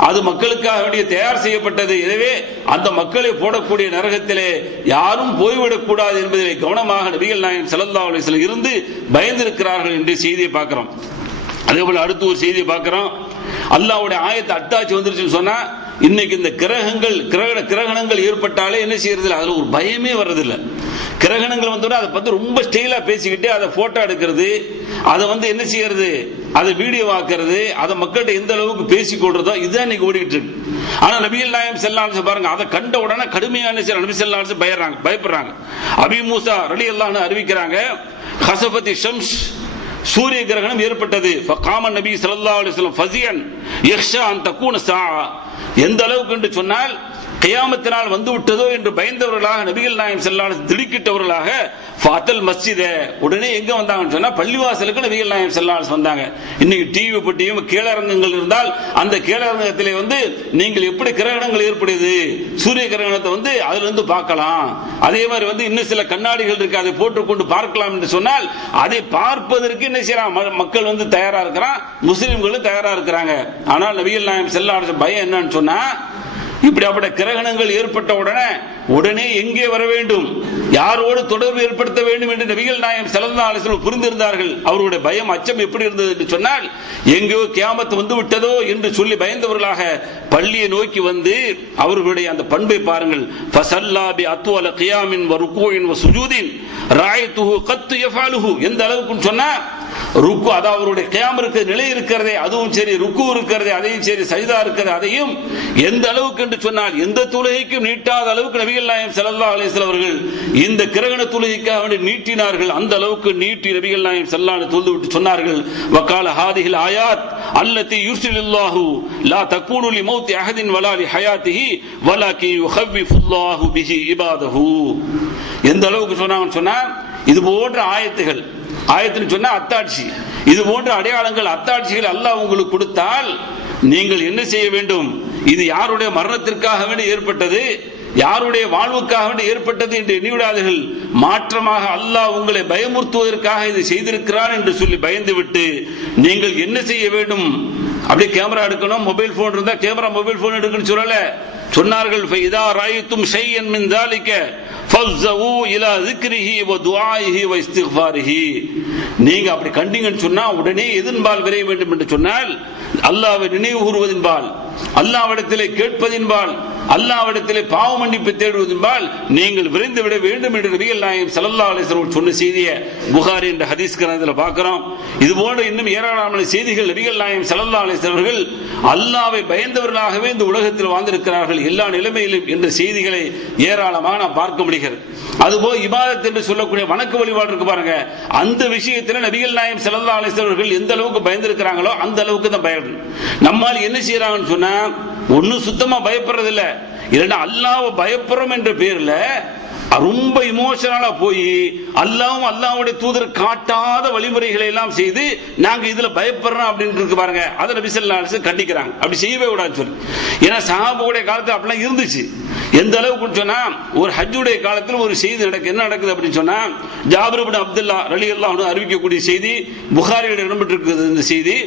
அது மக்களுக்காக வேண்டிய தயார் செய்யப்பட்டது. எனவே அந்த மக்களை போடக்கூடிய நரகத்திலே யாரும் போய்விடக் கூடாது என்பதிலே கவனமாக நபிகள் நாயகம் ஸல்லல்லாஹு அலைஹி வஸல்லம் இருந்து பயந்திருக்கிறார்கள் என்ற செய்தியை பார்க்கிறோம். அதே போல அடுத்து ஒரு செய்தியை பார்க்கிறோம். அல்லாஹ்வுடைய ஆயத்து அட்டாட்சி வந்துருச்சுன்னு சொன்னா, இன்னைக்கு இந்த கிரகணங்கள் ஏற்பட்டாலே என்ன செய்யறது? அதுல ஒரு பயமே வர்றதில்லை. கிரகணங்கள் வந்தோட அதை பத்தி ரொம்ப ஸ்டைலா பேசிக்கிட்டு அதை போட்டோ எடுக்கிறது, அதை என்ன செய்யறது? அதை வீடியோ ஆக்குறது, அதை மக்கள்கிட்ட எந்த அளவுக்கு பேசிக் கொள்றதோ இதுதான் இன்னைக்கு ஓடிட்டு இருக்கு. ஆனா நபிகள் நாயகம் ஸல்லல்லாஹு அலைஹி வஸல்லம் பாருங்க, அதை கண்ட உடனே கடுமையான நபி ஸல்லல்லாஹு அலைஹி வஸல்லம் பயப்படுறாங்க. அபீ மூசா ரலியல்லாஹு அன்ஹு அறிவிக்கிறாங்க, ஹஸஃபத்தி ஷம்ஸ், சூரிய கிரகணம் ஏற்பட்டது. ஃபகாம நபி ஸல்லல்லாஹு அலைஹி வஸல்லம் ஃபஸியன் யக்ஷா அன் தகூன ஸாஅ, எந்த அளவுக்கு என்று சொன்னால் கியாமத்தினால் வந்து விட்டதோ என்று பயந்தவர்களாக நபிகள் நாயகம் ஸல்லல்லாஹு அலைஹி வஸல்லம் திடுக்கிட்டவர்களாக ஃபாத்தல் மஸ்ஜித, உடனே எங்க வந்தாங்கன்னு சொன்னா பள்ளிவாசலுக்கு நபிகள் நாயகம் ஸல்லல்லாஹு அலைஹி வஸல்லம் வந்தாங்க. இன்னைக்கு டிவி பட்டியும் கீழரங்கங்கள் இருந்தால் அந்த கீழரங்கத்திலே நீங்கள் எப்படி கிரகணங்கள் ஏற்படுது, சூரிய கிரகணத்தை அதுல இருந்து பார்க்கலாம். அதே மாதிரி இன்னும் சில கண்ணாடிகள் இருக்கு, அதை போட்டுக்கொண்டு பார்க்கலாம் என்று சொன்னால் அதை பார்ப்பதற்கு என்ன செய்யறாங்க மக்கள் தயாரா இருக்கிறான், முஸ்லிம்களும் தயாரா இருக்கிறாங்க. ஆனால் நபிகள் நாயகம் ஸல்லல்லாஹு அலைஹி வஸல்லம் பயம் என்னன்னு சொன்னா, இப்படிப்பட்ட கிரகணங்கள் ஏற்பட்ட உடனே எங்கே வர வேண்டும், யாரோடு தொடர்பு ஏற்படுத்த வேண்டும் என்று நபிகள் நாயகம் ஸல்லல்லாஹு அலைஹி வஸல்லம் புரிந்திருந்தார்கள். அவருடைய பயம் அச்சம் எப்படி இருந்தது என்று சொன்னால், எங்கேயோ கியாமத் வந்து விட்டதோ என்று சொல்லி பயந்தவர்களாக பள்ளியை நோக்கி அவர்களுடைய அந்த பண்பை பாருங்கள். ஃபஸல்லா பி அத்வல கியாமின் வ ருகூஇன் வ சுஜூதின் ராயத்துஹு கத் யஃஅலுஹு, எந்த அளவுக்கு சொன்னா ருக்கு, அதாவது அவருடைய கியாம் இருக்கிற நிலை இருக்கிறதே அதுவும் சரி, ருக்கு இருக்கிறதே அதையும் சரி, சஜ்தா இருக்கிறது அதையும் எந்த அளவுக்கு என்று சொன்னால் எந்த தொழுகைக்கும் நீட்டாத அளவுக்கு நபிகள் நாயகம் ஸல்லல்லாஹு அலைஹி வஸல்லம் அவர்கள் இந்த கிரகண தொழுகைக்காக வேண்டி நீட்டினார்கள். அந்த அளவுக்கு நீட்டி நபிகள் நாயகம் ஸல்லல்லாஹு அலைஹி வஸல்லம் தொழுது சொன்னார்கள், வகால ஹாதிஹில் ஆயாத் அல்லதி யுர்சிலுல்லாஹு லா தகூனு லிமௌத்தி அஹதின் வலா லிஹயாத்திஹி வலாகி யுஹவ்விஃபுல்லாஹு பிஹி இபாதஹு. எந்த அளவுக்கு சொன்னாங்கன்னு சொன்னா, இது போன்ற ஆயத்துகள், ஆயத்துன்னு சொன்னா அத்தாட்சி, இது போன்ற அடையாளங்கள் அத்தாட்சிகள் அல்லாஹ் உங்களுக்கு கொடுத்தால் நீங்கள் என்ன செய்ய வேண்டும்? இது யாருடைய மரணத்திற்காக வேண்டி ஏற்பட்டது, யாருடைய வாழ்வுக்காக வேண்டி ஏற்பட்டது என்று எண்ணிவிடாதீர்கள். மாற்றமாக அல்லாஹ் உங்களை பயமுறுத்துவதற்காக இது செய்திருக்கிறார் என்று சொல்லி பயந்துவிட்டு நீங்கள் என்ன செய்ய வேண்டும்? அப்படியே கேமரா எடுக்கணும், மொபைல் போன் இருந்தா கேமரா மொபைல் போன் எடுக்கணும் சொல்லல, சொன்னார்கள் ஃபைதா ராயித்தும் ஷையன் மின் ذلك فَفْزَعُوا إِلَى ذِكْرِهِ وَدُعَائِهِ وَإِسْتِغْفَارِهِ. நீங்க அப்படி கண்டீங்கன்னு சொன்னா உடனே எதன்பால் விரைய வேண்டும் என்று சொன்னால் அல்லாஹ்வை நினைவு கூறுவதின்பால், அல்லாஹ்விடத்திலே கேட்பதின்பால், அல்லாஹ்விடத்திலே பாவ மன்னிப்பு தேடுவதின்பால் நீங்கள் விரைந்து விட வேண்டும் என்று நபிகள் நாயகம் ஸல்லல்லாஹு அலைஹி வஸல்லம் சொன்ன செய்தியை புகாரி என்ற ஹதீஸ் கிரந்தத்தில் பார்க்கிறோம். இது போன்ற இன்னும் ஏராளமான செய்திகள் நபிகள் நாயகம் ஸல்லல்லாஹு அலைஹி வஸல்லம் அவர்கள் அல்லாஹ்வை பயந்தவர்களாகவே இந்த உலகத்தில் வாழ்ந்திருக்கிறார்கள் எல்லா நிலைமையிலும் என்ற செய்திகளை ஏராளமாக நாம் பார்க்க முடிகிறது. அதுபோல் இபாதத் என்று சொல்லக்கூடிய வணக்க வழிபாடு இருக்கு பாருங்க, அந்த விஷயத்தில் நபிகள் நாயகம் ஸல்லல்லாஹு அலைஹி வஸல்லம் அவர்கள் எந்த அளவுக்கு பயந்திருக்கிறாங்களோ அந்த அளவுக்கு தான் பயம். நம்மால் என்ன செய்யறாங்கன்னு சொன்னா, ஒன்னு சுத்தமா பயப்படுறது இல்ல, இல்லைன்னா அல்லாஹ்வை பயப்படுறோம் என்ற பேர்ல ரொம்ப இமோஷனலா போய் அல்லாஹ்வும் அல்லாஹ்வுடைய தூதர் காட்டாத வழிமுறைகளை எல்லாம் செய்து நாங்க இதுல பயப்படுறோம் அப்படின்னு இருக்கு பாருங்க, அதை நபி ஸல்லல்லாஹு அலைஹி வஸல்லம் கண்டிக்கிறாங்க. அப்படி செய்யவே கூடாதுன்னு சொல்லி. ஏன்னா சஹாபாவுடைய காலத்துல அப்படிலாம் இருந்துச்சு. எந்த அளவுக்கு சொன்னா, ஒரு ஹஜ்ஜுடைய காலத்தில் ஒரு செய்தி என்ன நடக்குது அப்படின்னு சொன்னா, ஜாபிர் இப்னு அப்துல்லா ரலியல்லாஹு அன்ஹு அறிவிக்கக்கூடிய செய்தி புகாரியில் இடம்பெற்றிருக்கிறது. இந்த செய்தி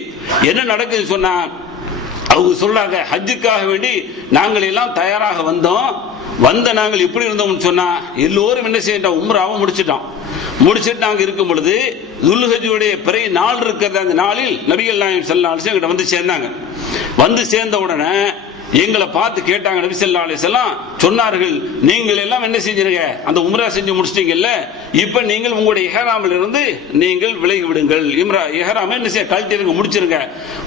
என்ன நடக்குது சொன்னா, அவங்க சொல்றாங்க, ஹஜ்ஜுக்காக வேண்டி நாங்கள் எல்லாம் தயாராக வந்த நாங்கள் எப்படி இருந்தோம்னு சொன்னா, எல்லோரும் என்ன செய்யட்டோம், உம்ராவை முடிச்சிட்டு நாங்க இருக்கும் பொழுது துல்ஹஜ்ஜுடைய பிறை நாள் இருக்கிறது. அந்த நாளில் நபிகள் நாயகம் ஸல்லல்லாஹு அலைஹி வஸல்லம் சேர்ந்தாங்க. சேர்ந்த உடனே எங்களை பார்த்து கேட்டாங்க. நபி ஸல்லல்லாஹு அலைஹி வஸல்லம் சொன்னார்கள், நீங்கள் எல்லாம் என்ன செஞ்சிருங்க, அந்த உம்ரா செஞ்சு முடிச்சிட்டீங்கல்ல, இப்ப நீங்கள் உங்களுடைய இஹ்ராமில் இருந்து நீங்கள் விலகி விடுங்கள். இஹ்ராமை என்ன செய்ய கழட்டிருங்க, முடிச்சிருங்க.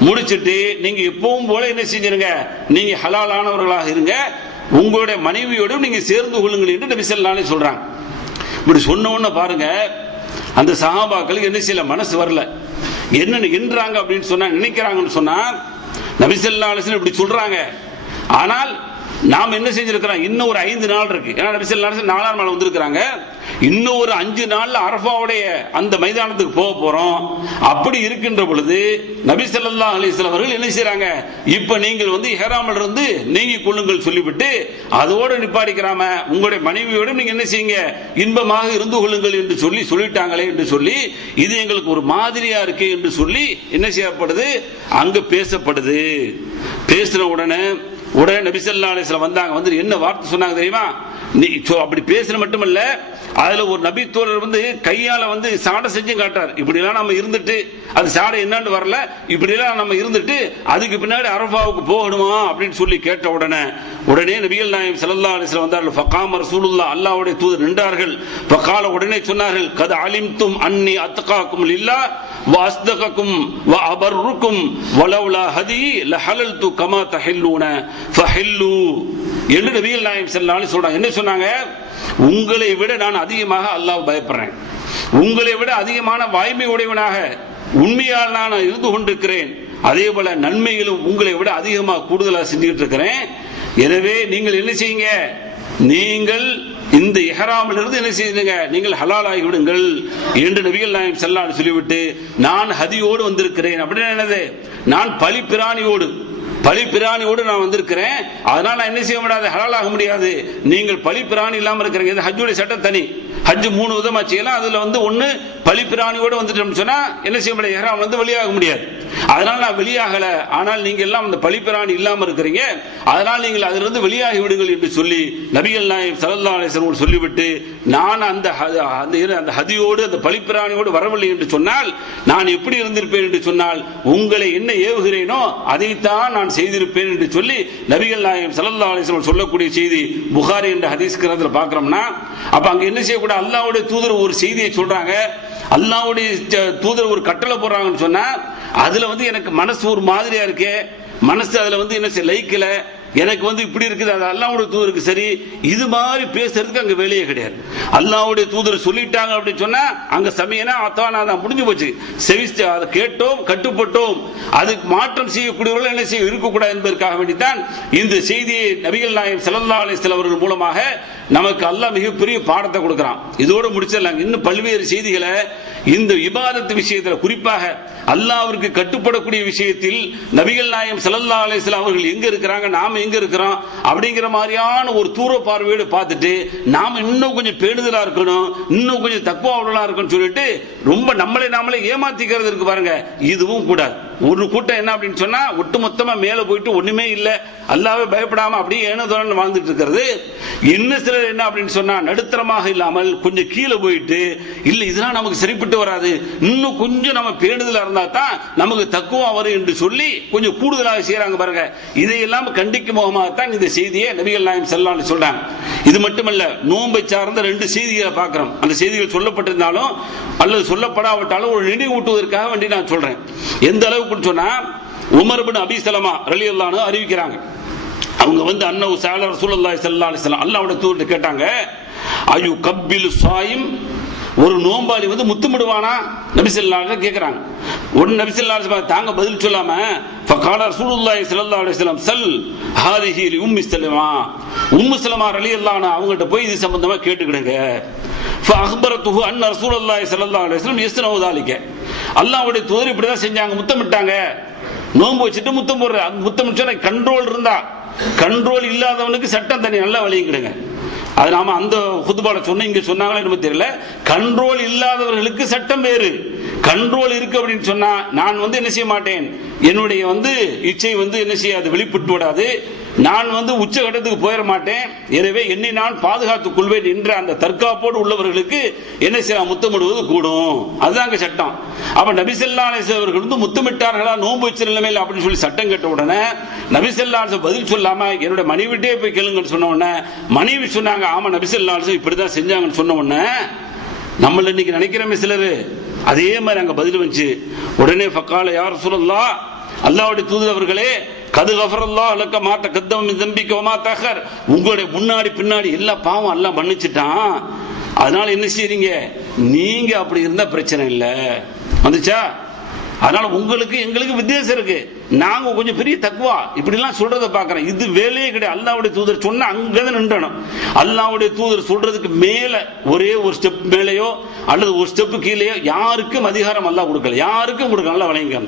முடிச்சிட்டு நீங்க எப்பவும் போல என்ன செஞ்சிருங்க, நீங்க ஹலாலானவர்களாக இருங்க, உங்களுடைய மனைவியோடு நீங்க சேர்ந்து கொள்ளுங்கள் என்று நபி ஸல்லல்லாஹு அலைஹி சொல்றாங்க. இப்படி சொன்ன உடனே பாருங்க, அந்த சஹாபாக்களுக்கு என்ன செய்யல, மனசு வரல. என்ன என்றாங்க அப்படின்னு சொன்னா, நினைக்கிறாங்கன்னு சொன்னா, நபி ஸல்லல்லாஹு அலைஹி வஸல்லம் இப்படி சொல்றாங்க. ஆனால் நாம் என்ன செஞ்சிருக்கிறோம், இன்னும் ஒரு 5 நாள் இருக்கு. ஏன்னா நபி ஸல்லல்லாஹு அலைஹி வஸல்லம் 4ஆம் நாள் வந்திருக்கிறாங்க. இன்னும் ஒரு 5 நாள்ல அரஃபாவுடைய அந்த மைதானத்துக்கு போக போறோம். அப்படி இருக்கின்ற பொழுது நபி ஸல்லல்லாஹு அலைஹி வஸல்லம் அவர்கள் என்ன செய்றாங்க, இப்ப நீங்கள் வந்து இஹ்ராமில் இருந்து நீங்கி கொள்ளுங்கள் சொல்லிவிட்டு அதோடு நிப்பாடிக்கிறாம உங்களுடைய மனைவியோடு நீங்க என்ன செய்யுங்க, இன்பமாக இருந்து கொள்ளுங்கள் என்று சொல்லிட்டாங்களே என்று சொல்லி, இது எங்களுக்கு ஒரு மாதிரியா இருக்கு என்று சொல்லி என்ன செய்யப்படுது, அங்க பேசப்படுது. பேசின உடனே நபி ஸல்லல்லாஹு அலைஹி வஸல்லம் வந்தாங்க. வந்து என்ன வார்த்தை சொன்னாங்க தெரியுமா, நீ அப்படி பேசுற மட்டுமல்ல, அதுல ஒரு நபி தோழர் வந்து கையால வந்து சாடை செஞ்சு காட்டார். இப்படி எல்லாம் நம்ம இருந்துட்டு, அது சாடை என்னன்னு வரல, இப்படி எல்லாம் நம்ம இருந்துட்டு அதுக்கு பின்னாடி அரஃபாவுக்கு போகணுமா அப்படின்னு சொல்லி கேட்ட உடனே நபிகள் நாயகம் ஸல்லல்லாஹு அலைஹி வஸல்லம் வந்தார்கள். ஃபகாம ரசூலுல்லாஹ், அல்லாஹ்வுடைய தூதர் நின்றார்கள். ஃபகால, உடனே சொன்னார்கள், கத் அலிம்தும் அன்னி அத்காக்கும் லில்லாஹ் வ அஸ்தகக்கும் வ அபர்ருக்கும் வலவுலா ஹதி லஹலல்து கமா தஹில்லூன ஃபஹில்லு என்று நபிகள் நாயகம் ஸல்லல்லாஹு அலைஹி சொல்றாங்க. என்ன சொன்னாங்க, உங்களை விட நான் அதிகமாக அல்லாஹ் பயப்படுறேன், உங்களை விட அதிகமான வாய்மை உடையவனாக உண்மையால் நான் இருந்து கொண்டிருக்கிறேன், அதே போல நன்மைகளும் உங்களை விட அதிகமாக கூடுதலாக செஞ்சுட்டு இருக்கிறேன். எனவே நீங்கள் என்ன செய்யுங்க, நீங்கள் இந்த இஹ்ராமில் இருந்து என்ன செய்யுங்க, நீங்கள் ஹலால் ஆகி விடுங்கள் என்று நபிகள் நாயகம் ஸல்லல்லாஹு அலைஹி சொல்லிவிட்டு, நான் ஹதியோடு வந்திருக்கிறேன். அப்படின்னு என்னது, நான் பலிப்பிராணியோடு நான் வந்திருக்கிறேன். அதனால நான் என்ன செய்ய முடியாது, ஹலால் ஆக முடியாது. நீங்கள் பலிப்பிராணி இல்லாம இருக்கிறீங்க. இது ஹஜ்ஜுடைய சட்டம் தனி. ஹஜ் 3 விதமா செய்யலாம். அதுல வந்து ஒன்னு பலிப்பிராணியோடு வந்துட்டோம்னு சொன்னா என்ன செய்ய முடியாது, இஹ்ராம் வந்து வெளியாக முடியாது. அதனால நான் வெளியாகல, ஆனால் நீங்க எல்லாம் அந்த பலிப்பிராணி இல்லாம இருக்கிறீங்க, அதனால் நீங்கள் அதிலிருந்து வெளியாகி விடுங்கள் என்று சொல்லி நபிகள் நாயகம் ஸல்லல்லாஹு அலைஹி வஸல்லம் சொல்லிவிட்டு, நான் அந்த ஹதியோடு அந்த பலிப்பிராணியோடு வரவில்லை என்று சொன்னால் நான் எப்படி இருந்திருப்பேன் என்று சொன்னால், உங்களை என்ன ஏவுகிறேனோ அதைத்தான் நான் செய்திருப்பேன் என்று சொல்லி நபிகள் நாயகம் ஸல்லல்லாஹு அலைஹி வஸல்லம் சொல்லக்கூடிய செய்தி புகாரி என்ற ஹதீஸ் கிரந்தத்துல பார்க்கிறோம்னா, அப்ப அங்க என்ன செய்யக்கூடாது, அல்லாஹ்வுடைய தூதர் ஒரு செய்தியை சொல்றாங்க, அல்லாஹ்வுடைய தூதர் ஒரு கட்டளை போடுறாங்கன்னு சொன்னா, அதுல வந்து எனக்கு மனசு ஒரு மாதிரியா இருக்கு, மனசு அதுல வந்து என்ன செய்ய லைக்கல, எனக்கு வந்து இப்படி இருக்குது, அது அல்லாஹ்வுடைய தூதருக்கு சரி, இது மாதிரி பேசுறதுக்கு அங்க வேலையே கிடையாது. அல்லாஹ்வுடைய தூதர் சொல்லிட்டாங்க அப்படின்னு சொன்னா அங்க சமயனா அத்தானா தான் முடிஞ்சு போச்சு. செவிச்சு அதை கேட்டோம், கட்டுப்பட்டோம். அதுக்கு மாற்றம் செய்யக்கூடியவர்கள் என்ன செய்ய இருக்கக்கூடாது என்பதற்காக வேண்டித்தான் இந்த செய்தியை நபிகள் நாயகம் ஸல்லல்லாஹு அலைஹி வஸல்லம் அவர்கள் மூலமாக நமக்கு அல்லாஹ் மிகப்பெரிய பாடத்தை கொடுக்கிறான். இதோடு முடிச்சிடலாம். இன்னும் பல்வேறு செய்திகளை இந்த இபாதத் விஷயத்தில், குறிப்பாக அல்லாஹ்விற்கு கட்டுப்படக்கூடிய விஷயத்தில் நபிகள் நாயகம் ஸல்லல்லாஹு அலைஹி வஸல்லம் அவர்கள் எங்க இருக்கிறாங்க, நாம எங்க இருக்கிறோம் அப்படிங்கிற மாதிரியான ஒரு தூர பார்வையோடு பார்த்துட்டு நாம இன்னும் கொஞ்சம் பேணுதலா இருக்கணும், இன்னும் கொஞ்சம் தக்வாவுள்ளா இருக்கணும் சொல்லிட்டு ரொம்ப நம்மளே நாமளே ஏமாத்திக்கிறது இருக்கு பாருங்க. இதுவும் கூடாது. ஒரு கூட்டம் என்ன அப்படின்னு சொன்னா, ஒட்டுமொத்தமா மேல போயிட்டு ஒண்ணுமே இல்ல, அல்லாஹ்வே பயப்படாம அப்படியே ஏனோதானோ வாழ்ந்துட்டு இருக்கிறது. இன்னும் சிலர் என்ன அப்படின்னு சொன்னா, நடுத்தரமாக இல்லாமல் கொஞ்சம் கீழே போயிட்டு, இல்ல இதெல்லாம் நமக்கு சரிப்பட்டு வராது, இன்னும் கொஞ்சம் நம்ம பேணுதலா இருந்தா தான் நமக்கு தக்குவா வரும் என்று சொல்லி கொஞ்சம் கூடுதலாக செய்யறாங்க பாருங்க. இதையெல்லாம் கண்டிக்கும் முகமாகத்தான் இந்த செய்தியை நபிகள் நாயகம் ஸல்லல்லாஹு அலைஹி சொல்றாங்க. இது மட்டுமல்ல, நோன்பை சார்ந்த 2 செய்திகளை பார்க்கிறோம். அந்த செய்திகள் சொல்லப்பட்டிருந்தாலும் அல்லது சொல்லப்படாவிட்டாலும் ஒரு நினைவூட்டுவதற்காக வேண்டி நான் சொல்றேன். எந்த அளவுக்கு சொன்னா, உமர் இப்னு அபீ ஸலமா ரலியல்லாஹு அன்ஹு அறிவிக்கிறாங்க. அவங்க வந்து அன்னஹு ஸஅல ரசூலுல்லாஹி ஸல்லல்லாஹு அலைஹி வஸல்லம், அல்லாஹ்வுடைய தூதர் கேட்டாங்க, அயு கப்பிலு ஸாயிம், ஒரு நோம்பாளி வந்து முத்தமிடுவானா நபி ஸல்லல்லாஹு அலைஹி வஸல்லம் கேக்குறாங்க. உடனே நபி ஸல்லல்லாஹு அலைஹி வஸல்லம் தாங்க பதில் சொல்லாம, ஃபகால ரசூலுல்லாஹி ஸல்லல்லாஹு அலைஹி வஸல்லம் சல் ஹாதிஹி லி உம்மி ஸலமா, உம்மு ஸலமா ரலியல்லாஹு அன்ஹா அவங்கட்ட போய் இது சம்பந்தமா கேட்டுக்கிடுங்க. ஃபஅக்பரத்துஹு அன்ன ரசூலுல்லாஹி ஸல்லல்லாஹு அலைஹி வஸல்லம் யஸ்னவு ذلك, அல்லாஹ்வுடைய தூதர் இப்படி தான் செஞ்சாங்க, முத்தமிட்டாங்க. நோன்பு வச்சிட்டு முத்தம் போடுற, முத்தமிச்சா கண்ட்ரோல் இருந்தா, கண்ட்ரோல் இல்லாதவனுக்கு சட்டம் தனி, நல்லா வழிங்கிடுங்க. அது நாம அந்த குதுபால சொன்ன இங்க சொன்னாங்களே எனக்கு தெரியல. கண்ட்ரோல் இல்லாதவர்களுக்கு சட்டம் வேறு, கண்ட்ரோல் இருக்கு அப்படின்னு சொன்னா நான் வந்து என்ன செய்ய மாட்டேன், என்னுடைய வந்து இச்சை வந்து என்ன செய்யாது, வெளிப்பட்டு விடாது. நான் உச்சகட்டத்துக்கு போயிட மாட்டேன், எனவே என்னை நான் பாதுகாத்துக் கொள்வேன் என்ற அந்த தற்காப்போடு உள்ளவர்களுக்கு என்ன செய்யலாம், முத்தமிடுவது கூடும். அதுதாங்க சட்டம். அப்ப நபி ஸல்லல்லாஹு அலைஹி வஸல்லம் அவர்கள் முத்தமிட்டார்களா நோன்பு வச்ச நிலைமையில் அப்படின்னு சொல்லி சட்டம் கேட்ட உடனே நபி ஸல்லல்லாஹு அலைஹி வஸல்லம் பதில் சொல்லாம என்னுடைய மனைவிட்டே போய் கேளுங்கன்னு சொன்ன உடனே மனைவி சொன்னாங்க, ஆமா நபி ஸல்லல்லாஹு அலைஹி வஸல்லம் இப்படிதான் செஞ்சாங்கன்னு சொன்ன உடனே நம்மள இன்னைக்கு நினைக்கிறோமே சிலரு, அதே மாதிரி அங்க பதில் வந்துச்சு. உடனே ஃபக்கால யா ரசூலல்லாஹ், அல்லாஹ்வுடைய தூதர் அவர்களே, கது கஃபரல்லாஹு லக மா தகத்தம மின் தம்பிக வ மா தஅக்கர், உங்களுடைய முன்னாடி பின்னாடி எல்லா பாவம் அல்லாஹ் மன்னிச்சிட்டான், அதனால என்ன செய்றீங்க, நீங்க அப்படி இருந்தா பிரச்சனை இல்ல. வந்துச்சா? அதனால உங்களுக்கு எங்களுக்கு வித்தியாசம் இருக்கு. நாங்க கொஞ்சம் பெரிய தக்வா இப்படி எல்லாம் சொல்றதை பாக்குறேன். இது வேலையே கிடையாது. அல்லாஹ்வுடைய தூதர் சொன்னா அங்கதான் நின்றணும். அல்லாஹ்வுடைய தூதர் சொல்றதுக்கு மேல ஒரே ஒரு ஸ்டெப் மேலேயோ அல்லது ஒரு ஸ்டெப் கீழேயோ யாருக்கும் அதிகாரம் அல்லாஹ் கொடுக்கல, யாருக்கும் கொடுக்கல. நல்லா வழங்க.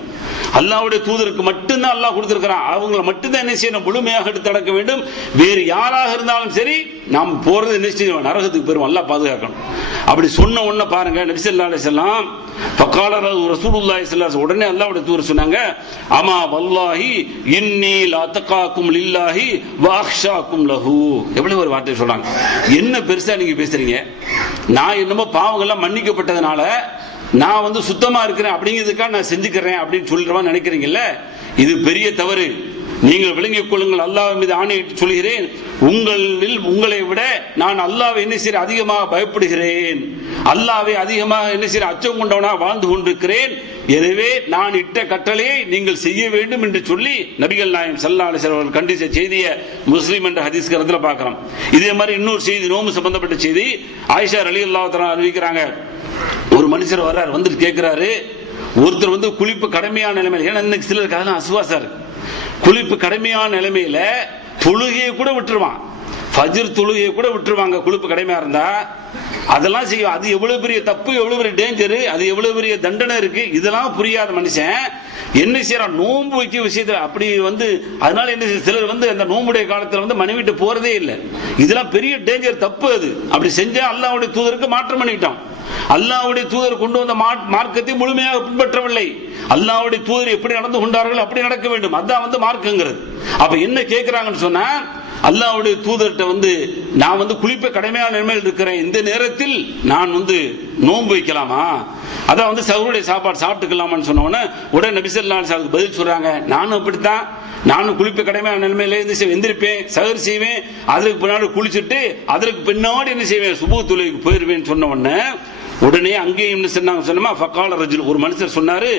அல்லாஹ்வுடைய தூதருக்கு மட்டும்தான் அல்லாஹ் கொடுத்திருக்கிறான். அவங்களை மட்டும்தான் என்ன செய்யணும், முழுமையாக எடுத்து நடக்க வேண்டும். வேறு யாராக இருந்தாலும் சரி நாம் போறது என்ன செய்யணும், நரகத்துக்கு போயிடும். அல்லாஹ் பாதுகாக்கணும். அப்படி சொன்ன உடனே பாருங்க, நபி ஸல்லல்லாஹு அலைஹி வஸல்லம் ஃபகால ரசூலுல்லாஹி ஸல்லல்லாஹு அலைஹி வஸல்லம் உடனே அல்லாஹ்வுடைய தூதர் சொன்னாங்க, அமா வல்லாஹி இன்னி லா தகாக்கும் லில்லாஹி வ அக்ஷாக்கும் லஹு. எவ்வளவு ஒரு வார்த்தை சொல்றாங்க. என்ன பெருசா நீங்க பேசுறீங்க, நான் என்னமோ பாவங்கள்லாம் மன்னிக்கப்பட்டதுனால நான் சுத்தமா இருக்கிறேன் அப்படிங்கிறதுக்காக நான் செஞ்சுக்கிறேன் அப்படின்னு சொல்றவன் நினைக்கிறீங்கல்ல, இது பெரிய தவறு. நீங்கள் விளங்கிக் கொள்ளுங்கள், அல்லாஹ் மீது ஆணையிட்டு சொல்கிறேன், உங்களை விட நான் அல்லாஹ்வை என்ன செய்ய அதிகமாக பயப்படுகிறேன், அல்லாஹ்வை அதிகமாக என்ன செய்ய அச்சம் கொண்டவனாக வாழ்ந்து கொண்டிருக்கிறேன். எனவே நான் இட்ட கட்டளையை நீங்கள் செய்ய வேண்டும் என்று சொல்லி நபிகள் நாயகம் ஸல்லல்லாஹு அலைஹி வஸல்லம் கண்டிச்ச செய்தியை முஸ்லிம் என்ற ஹதீஸ் கிரந்தத்துல பார்க்கிறோம். இதே மாதிரி இன்னொரு செய்தி, நோம்பு சம்பந்தப்பட்ட செய்தி, ஆயிஷா ரலியல்லாஹு தஆலா அறிவிக்கிறாங்க. ஒரு மனுஷர் வர்றார், வந்துட்டு கேட்கிறாரு, ஒருத்தர் குளிப்பு கடமையான நிலைமையில, ஏன்னா இன்னைக்கு சிலருக்கு அதெல்லாம் அசுவாசம் இருக்கு, குளிப்பு கடமையான நிலைமையில தொழுகையை கூட விட்டுருவான், ஃபஜ்ர் தொழுகையை கூட விட்டுருவாங்க குளிப்பு கடமையா இருந்தா. அதெல்லாம் செய்யும். அது எவ்வளவு பெரிய தப்பு, எவ்வளவு பெரிய டேஞ்சர், அது எவ்வளவு பெரிய தண்டனை இருக்கு, இதெல்லாம் புரியாத மனுஷன் என்ன செய்யறான், நோன்பு வைக்க விஷயத்துல அப்படி அதனால என்ன சிலர் அந்த நோம்புடைய காலத்துல மனைவிட்டு போறதே இல்லை. இதெல்லாம் பெரிய டேஞ்சர், தப்பு. அது அப்படி செஞ்சா அல்லாஹ்வுடைய தூதருக்கு மாற்றம் பண்ணிட்டான். அல்லாஹ்வுடைய தூதர் கொண்டு வந்த மார்க்கத்தை முழுமையாக பின்பற்றவில்லை. அல்லாஹ்வுடைய தூதர் எப்படி நடந்து கொண்டார்கள் அப்படி நடக்க வேண்டும், அதான் மார்க்கங்கிறது. அப்ப என்ன கேட்கிறாங்கன்னு சொன்னா, அல்லாஹ்வுடைய தூதர்கிட்ட நான் குளிப்ப கடமையான நிலைமையில் இருக்கிறேன், இந்த நேரத்தில் நான் நோன்பு வைக்கலாமா, அதான் சஹருடைய சாப்பாடு சாப்பிட்டுக்கலாமான்னு சொன்ன உடனே நபி ஸல்லல்லாஹு அலைஹி வஸல்லம் பதில் சொல்றாங்க, நானும் அப்படித்தான், நானும் குளிப்ப கடமையான நிலைமையில எந்திரிப்பேன், சஹர் செய்வேன், அதற்கு பின்னாடி குளிச்சுட்டு அதற்கு பின்னாடி என்ன செய்வேன், சுபஹ் தொழுகைக்கு போயிருவேன் சொன்ன உடனே அங்கேயும் என்ன சொன்னாங்க, ஃபகால ரஜுல், ஒரு மனுஷர் சொன்னாரு,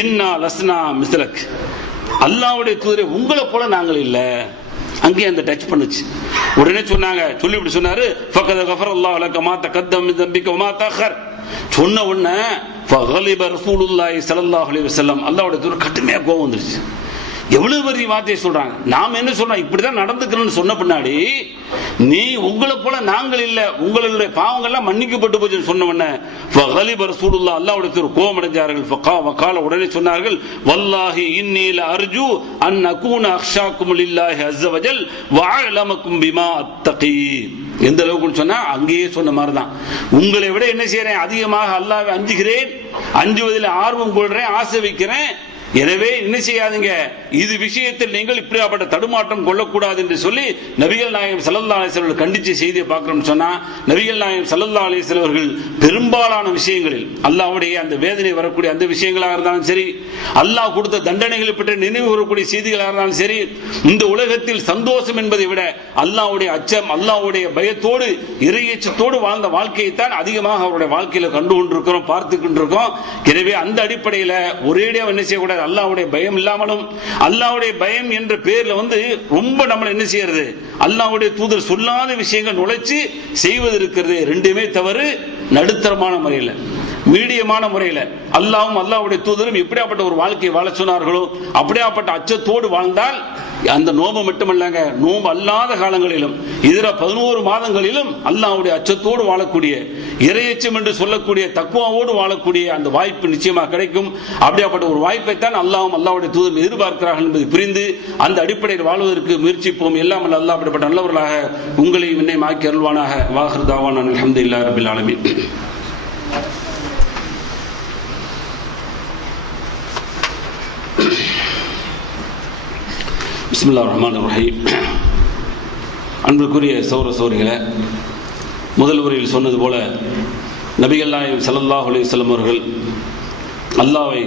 இன்னா லஸ்னா மிஸ்லக், அல்லாஹ்வுடைய தூதரே உங்களை போல நாங்கள் இல்ல. அங்கே அந்த டச் பண்ணுச்சு. உடனே சொன்னாங்க, சொல்லி இப்படி சொன்னாரு, ஃபகத கஃபரல்லாஹு லக மா தகத்தம மின் தம்பிக வ மா தஅக்கர். சொன்ன உடனே ஃபகலிப ரசூலுல்லாஹி ஸல்லல்லாஹு அலைஹி வஸல்லம், அல்லாஹ்வுடைய தூதர் கடுமையா கோவம் வந்துருச்சு. எவ்வளவு பெரிய வார்த்தையை சொல்றாங்க. நாம என்ன சொல்றோம், இப்படிதான் நடந்துக்கணும்னு சொன்ன பின்னாடி நீ உங்களை போல நாங்கள் இல்ல, உங்களுடைய பாவங்கள்லாம் மன்னிக்கப்பட்டு போச்சுன்னு சொன்ன உடனே ஃபகலிப ரசூலுல்லாஹ், அல்லாஹ்வுடைய தூதர் கோபம் அடைஞ்சார்கள். ஃபகால உடனே சொன்னார்கள், வல்லாஹி இன்னி லஅர்ஜு அன் அகூன அக்ஷாக்கும் லில்லாஹி அஸ்ஸ வஜல் வ அஅலமக்கும் பிமா அத்தகி. எந்த அளவுக்கு சொன்னா அங்கேயே சொன்ன மாதிரி தான், உங்களை விட என்ன செய்யறேன், அதிகமாக அல்லாஹ்வை அஞ்சுகிறேன், அஞ்சுவதில் ஆர்வம் கொள்றேன், ஆசை வைக்கிறேன். எனவே என்ன செய்யாதீங்க, இது விஷயத்தில் நீங்கள் இப்படியாப்பட்ட தடுமாற்றம் கொள்ளக்கூடாது என்று சொல்லி நபிகள் நாயகம் ஸல்லல்லாஹு அலைஹி வஸல்லம் கண்டிச்ச செய்தியை பார்க்கிறோம்னு சொன்னா, நபிகள் நாயகம் ஸல்லல்லாஹு அலைஹி வஸல்லம் அவர்கள் பெரும்பாலான விஷயங்களில் அல்லாஹ்வுடைய அந்த வேதனை வரக்கூடிய அந்த விஷயங்களாக இருந்தாலும் சரி, அல்லாஹ் கொடுத்த தண்டனைகளை பற்றி நினைவு கூறக்கூடிய செய்திகளாக இருந்தாலும் சரி, இந்த உலகத்தில் சந்தோஷம் என்பதை விட அல்லாஹ்வுடைய அச்சம், அல்லாஹ்வுடைய பயத்தோடு இறையச்சத்தோடு வாழ்ந்த வாழ்க்கையைத்தான் அதிகமாக அவருடைய வாழ்க்கையில கண்டு கொண்டிருக்கிறோம், பார்த்து கொண்டிருக்கோம். எனவே அந்த அடிப்படையில் ஒரேடியாக என்ன செய்யக்கூடாது, அல்லாஹ்வுடைய பயம் இல்லாமலும் அல்லாஹ்வுடைய பயம் என்ற பேர்ல ரொம்ப நம்ம என்ன செய்யறது, அல்லாஹ்வுடைய தூதர் சொல்லாத விஷயங்கள் நுழைச்சு செய்வது இருக்கிறது. ரெண்டுமே தவறு. நடுத்தரமான முறையில், மீடியமான முறையில் அல்லாஹ்வும் அல்லாஹ்வுடைய தூதரும் எப்படியாப்பட்ட ஒரு வாழ்க்கையை வாழ சொன்னார்களோ அப்படியாப்பட்ட அச்சத்தோடு வாழ்ந்தால் அந்த நோம்பு மட்டுமல்லங்க, நோம்பு அல்லாத காலங்களிலும் இதர 11 மாதங்களிலும் அல்லாஹ்வுடைய அச்சத்தோடு வாழக்கூடிய, இறையச்சம் என்று சொல்லக்கூடிய தக்வாவோடு வாழக்கூடிய அந்த வாய்ப்பு நிச்சயமாக கிடைக்கும். அப்படியாப்பட்ட ஒரு வாய்ப்பை தான் அல்லாஹ்வும் அல்லாஹ்வுடைய தூதரும் எதிர்பார்க்கிறார்கள் என்பதை புரிந்து அந்த அடிப்படையில் வாழ்வதற்கு முயற்சிப்போம். எல்லாம் அல்லாஹ் அப்படிப்பட்ட நல்லவர்களாக உங்களை என்னை ஆக்கி அருள்வானாக. வாஹிர் தாவானா அல்ஹம்துலில்லாஹி ரப்பில் ஆலமீன். பிஸ்மில்லாஹிர் ரஹ்மானிர் ரஹீம். அன்புக்குரிய சகோதர சகோதரிகளே, முதல் உரையில் சொன்னது போல நபிகள் நாயகம் ஸல்லல்லாஹு அலைஹி வஸல்லம் அவர்கள் அல்லாஹ்வை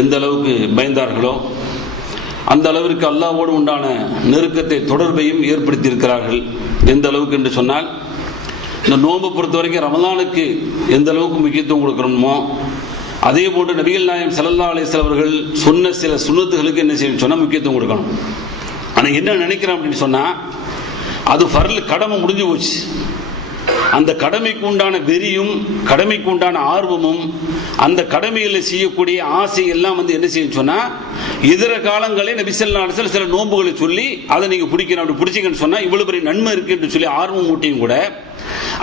எந்த அளவுக்கு பயந்தார்களோ அந்த அளவிற்கு அல்லாஹ்வோடு உண்டான நெருக்கத்தை தொடர்பையும் ஏற்படுத்தி இருக்கிறார்கள். எந்த அளவுக்கு என்று சொன்னால், இந்த நோன்பு பொறுத்த வரைக்கும் ரமலானுக்கு எந்த அளவுக்கு முக்கியத்துவம் கொடுக்கணுமோ அதே போன்று நபிகள் நாயகம் ஸல்லல்லாஹு அலைஹி வஸல்லம் அவர்கள் சொன்ன சில சுன்னத்துகளுக்கு என்ன செய்யணும் சொன்னா முக்கியத்துவம் கொடுக்கணும். ஆனா என்ன நினைக்கிறோம் அப்படின்னு சொன்னா, அது ஃபர்ல் கடமை முடிஞ்சு போச்சு. அந்த கடமைக்கு உண்டான வெறியும் கடமைக்கு உண்டான ஆர்வமும் அந்த கடமையில் செய்யக்கூடிய ஆசை எல்லாம் என்ன செய்யும் சொன்னா, இதர காலங்களே நபி ஸல்லல்லாஹு அலைஹி வஸல்லம் சில நோன்புகளை சொல்லி அதை நீங்க பிடிக்கணும், அப்படி பிடிச்சிங்கன்னு சொன்னா இவ்வளவு பெரிய நன்மை இருக்கு என்று சொல்லி ஆர்வம் ஊட்டியும் கூட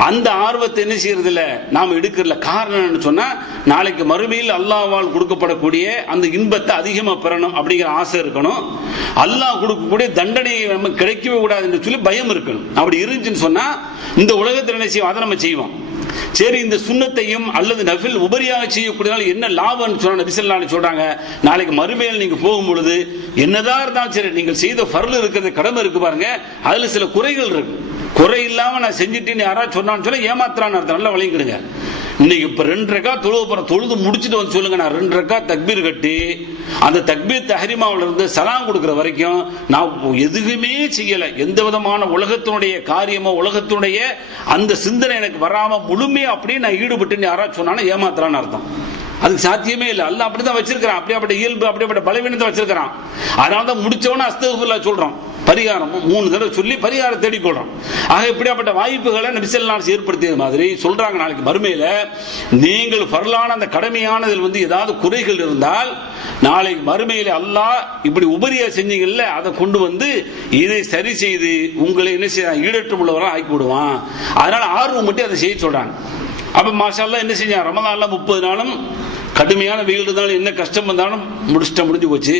அந்த ஆர்வத்தை என்ன செய்யறது இல்ல, நாம எடுக்கிறல. காரணம் என்ன சொன்னா, நாளைக்கு மறுமையில் அல்லாஹ்வால் கொடுக்கப்படக்கூடிய அந்த இன்பத்தை அதிகமா பெறணும் அப்படிங்கிற ஆசை இருக்கணும். அல்லாஹ் கொடுக்கக்கூடிய தண்டனையை நம்ம கிடைக்கவே கூடாது என்று சொல்லி பயம் இருக்கணும். அப்படி இருந்துச்சுன்னு சொன்னா இந்த உலகத்தில் என்ன செய்வோம், அதை நம்ம செய்வோம். சரி, இந்த சுன்னத்தையும் அல்லது நஃபில் உபரியாக செய்யக்கூடியதால என்ன லாபம்னு சொன்னா நபி ஸல்லல்லாஹு அலைஹி சொல்றாங்க, நாளைக்கு மறுமையில் நீங்க போகும் பொழுது என்னதான் இருந்தாலும் சரி, நீங்கள் செய்த ஃபர்ல் இருக்கிறது கடமை இருக்கு பாருங்க, அதுல சில குறைகள் இருக்கு. குறை இல்லாம நான் செஞ்சுட்டேன்னு யாராவது சொன்னான்னு சொல்ல ஏமாத்துறான்னு அர்த்தம். நல்லா வழங்கிடுங்க. இன்னைக்கு இப்ப 2 ரக்காத் தொழுது முடிச்சுட்டு வந்து சொல்லுங்க, நான் 2 ரக்காத் தக்பீர் கட்டி அந்த தக்பீர் தஹ்ரீமாவுல இருந்து சலாம் கொடுக்கிற வரைக்கும் நான் எதுவுமே செய்யல, எந்த விதமான உலகத்தினுடைய காரியமோ உலகத்தினுடைய அந்த சிந்தனை எனக்கு வராம முழுமையா அப்படியே நான் ஈடுபட்டு யாராவது சொன்னாலும் ஏமாத்துறான்னு அர்த்தம். அதுக்கு சாத்தியமே இல்லை. அல்லாஹ் அப்படிதான் வச்சிருக்கிறான், அப்படியாப்பட்ட இயல்பு அப்படியாப்பட்ட பலவீனத்தை வச்சிருக்கிறான். அதனாலதான் முடிச்சவன அஸ்தக்ஃபிருல்லாஹ் சொல்றோம், பரிகாரம் 3 தடவை சொல்லி பரிகாரம் தேடிக்கொள்றோம். ஆக இப்படியாப்பட்ட வாய்ப்புகளை நபி ஸல்லல்லாஹு அலைஹி வஸல்லம் ஏற்படுத்திய மாதிரி சொல்றாங்க, நாளைக்கு மறுமையில நீங்கள் ஃபர்லான அந்த கடமையானதில் ஏதாவது குறைகள் இருந்தால் நாளைக்கு மறுமையில அல்லாஹ் இப்படி உபரியா செஞ்சீங்கல்ல அதை கொண்டு வந்து இதை சரி செய்து உங்களை என்ன செய்ய ஈடற்று உள்ளவராக ஆக்கி விடுவான். அதனால ஆர்வம் மட்டும் அதை செய்ய சொல்றாங்க. அப்ப மாஷா அல்லாஹ் என்ன செஞ்சாங்க, ரமலான்ல 30 நாளும் கடுமையான வெயில் இருந்தாலும் என்ன கஷ்டம் வந்தாலும் முடிஞ்சு போச்சு.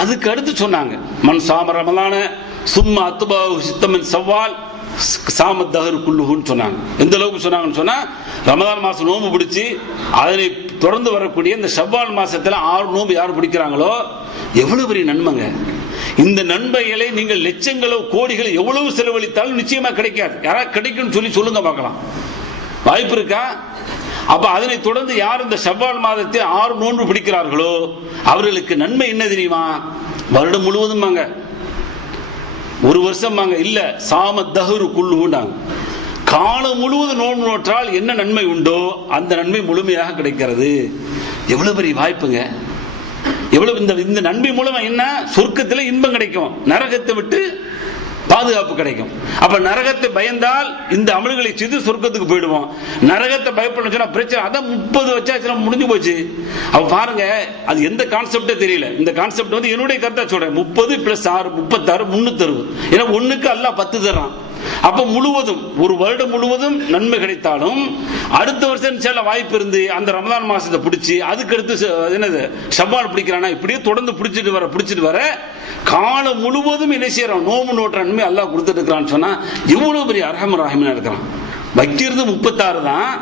அதுக்கு அடுத்து சொன்னாங்க, மன் சாம ரமலான சும்மா அத்துபாஹு சித்தமின் சவ்வால் சாம தஹர் குல்லுஹுன்னு சொன்னாங்க. எந்த அளவுக்கு சொன்னாங்கன்னு சொன்னா, ரமலான் மாசம் நோம்பு பிடிச்சி அதனை தொடர்ந்து வரக்கூடிய இந்த ஷவ்வால் மாசத்துல 6 நோம்பு யார் பிடிக்கிறாங்களோ எவ்வளவு பெரிய நன்மைங்க. இந்த நன்மைகளை நீங்கள் லட்சங்களோ கோடிகளோ எவ்வளவு செலவழித்தாலும் நிச்சயமா கிடைக்காது. யாராவது கிடைக்கும்னு சொல்லி சொல்லுங்க பார்க்கலாம், வாய்ப்பு இருக்கா? அப்ப அதனை தொடர்ந்து யார் இந்த ஷவ்வால் மாதத்தில் 6 நோன்பு பிடிக்கிறார்களோ அவர்களுக்கு நன்மை என்ன தெரியுமா, வருடம் முழுவதும் வாங்க, ஒரு வருஷம் வாங்க இல்ல, சாம தஹரு குல்லுஹுண்டாங்க, காலம் முழுவதும் நோன்பு நோற்றால் என்ன நன்மை உண்டோ அந்த நன்மை முழுமையாக கிடைக்கிறது. எவ்வளவு பெரிய வாய்ப்புங்க. எவ்வளவு இந்த நன்மை மூலமா என்ன, சொர்க்கத்தில் இன்பம் கிடைக்கும், நரகத்தை விட்டு பாதுகாப்பு கிடைக்கும். அப்ப நரகத்தை பயந்தால் இந்த அமல்களை செய்து சொர்க்கத்துக்கு போயிடுவோம். நரகத்தை பயப்பட சொன்னா பிரச்சனை, அதான் 30 வச்சா முடிஞ்சு போச்சு. அப்ப பாருங்க, அது எந்த கான்செப்டே தெரியல. இந்த கான்செப்ட் என்னுடைய கருத்தா சொல்றேன், 30 + 6 36 360. ஏன்னா ஒண்ணுக்கு அல்லாஹ் 10 தர்றான். அப்ப முழுவதும் ஒரு வருடம் முழுவதும் நன்மை கிடைத்தாலும் அடுத்த வருஷம் சில வாய்ப்பு இருந்து அந்த ரமலான் மாசத்தை பிடிச்சி அதுக்கு அடுத்து என்னது ஷவ்வால் பிடிக்கிறானா, இப்படியே தொடர்ந்து பிடிச்சிட்டு வர காலம் முழுவதும் என்ன செய்யறான், நோம்பு நோட்ட நன்மை அல்லாஹ் கொடுத்துட்டு இருக்கிறான்னு சொன்னா எவ்வளவு பெரிய அர்ஹமர் ரஹீமனா இருக்கிறான். வைக்கிறது 36 தான்,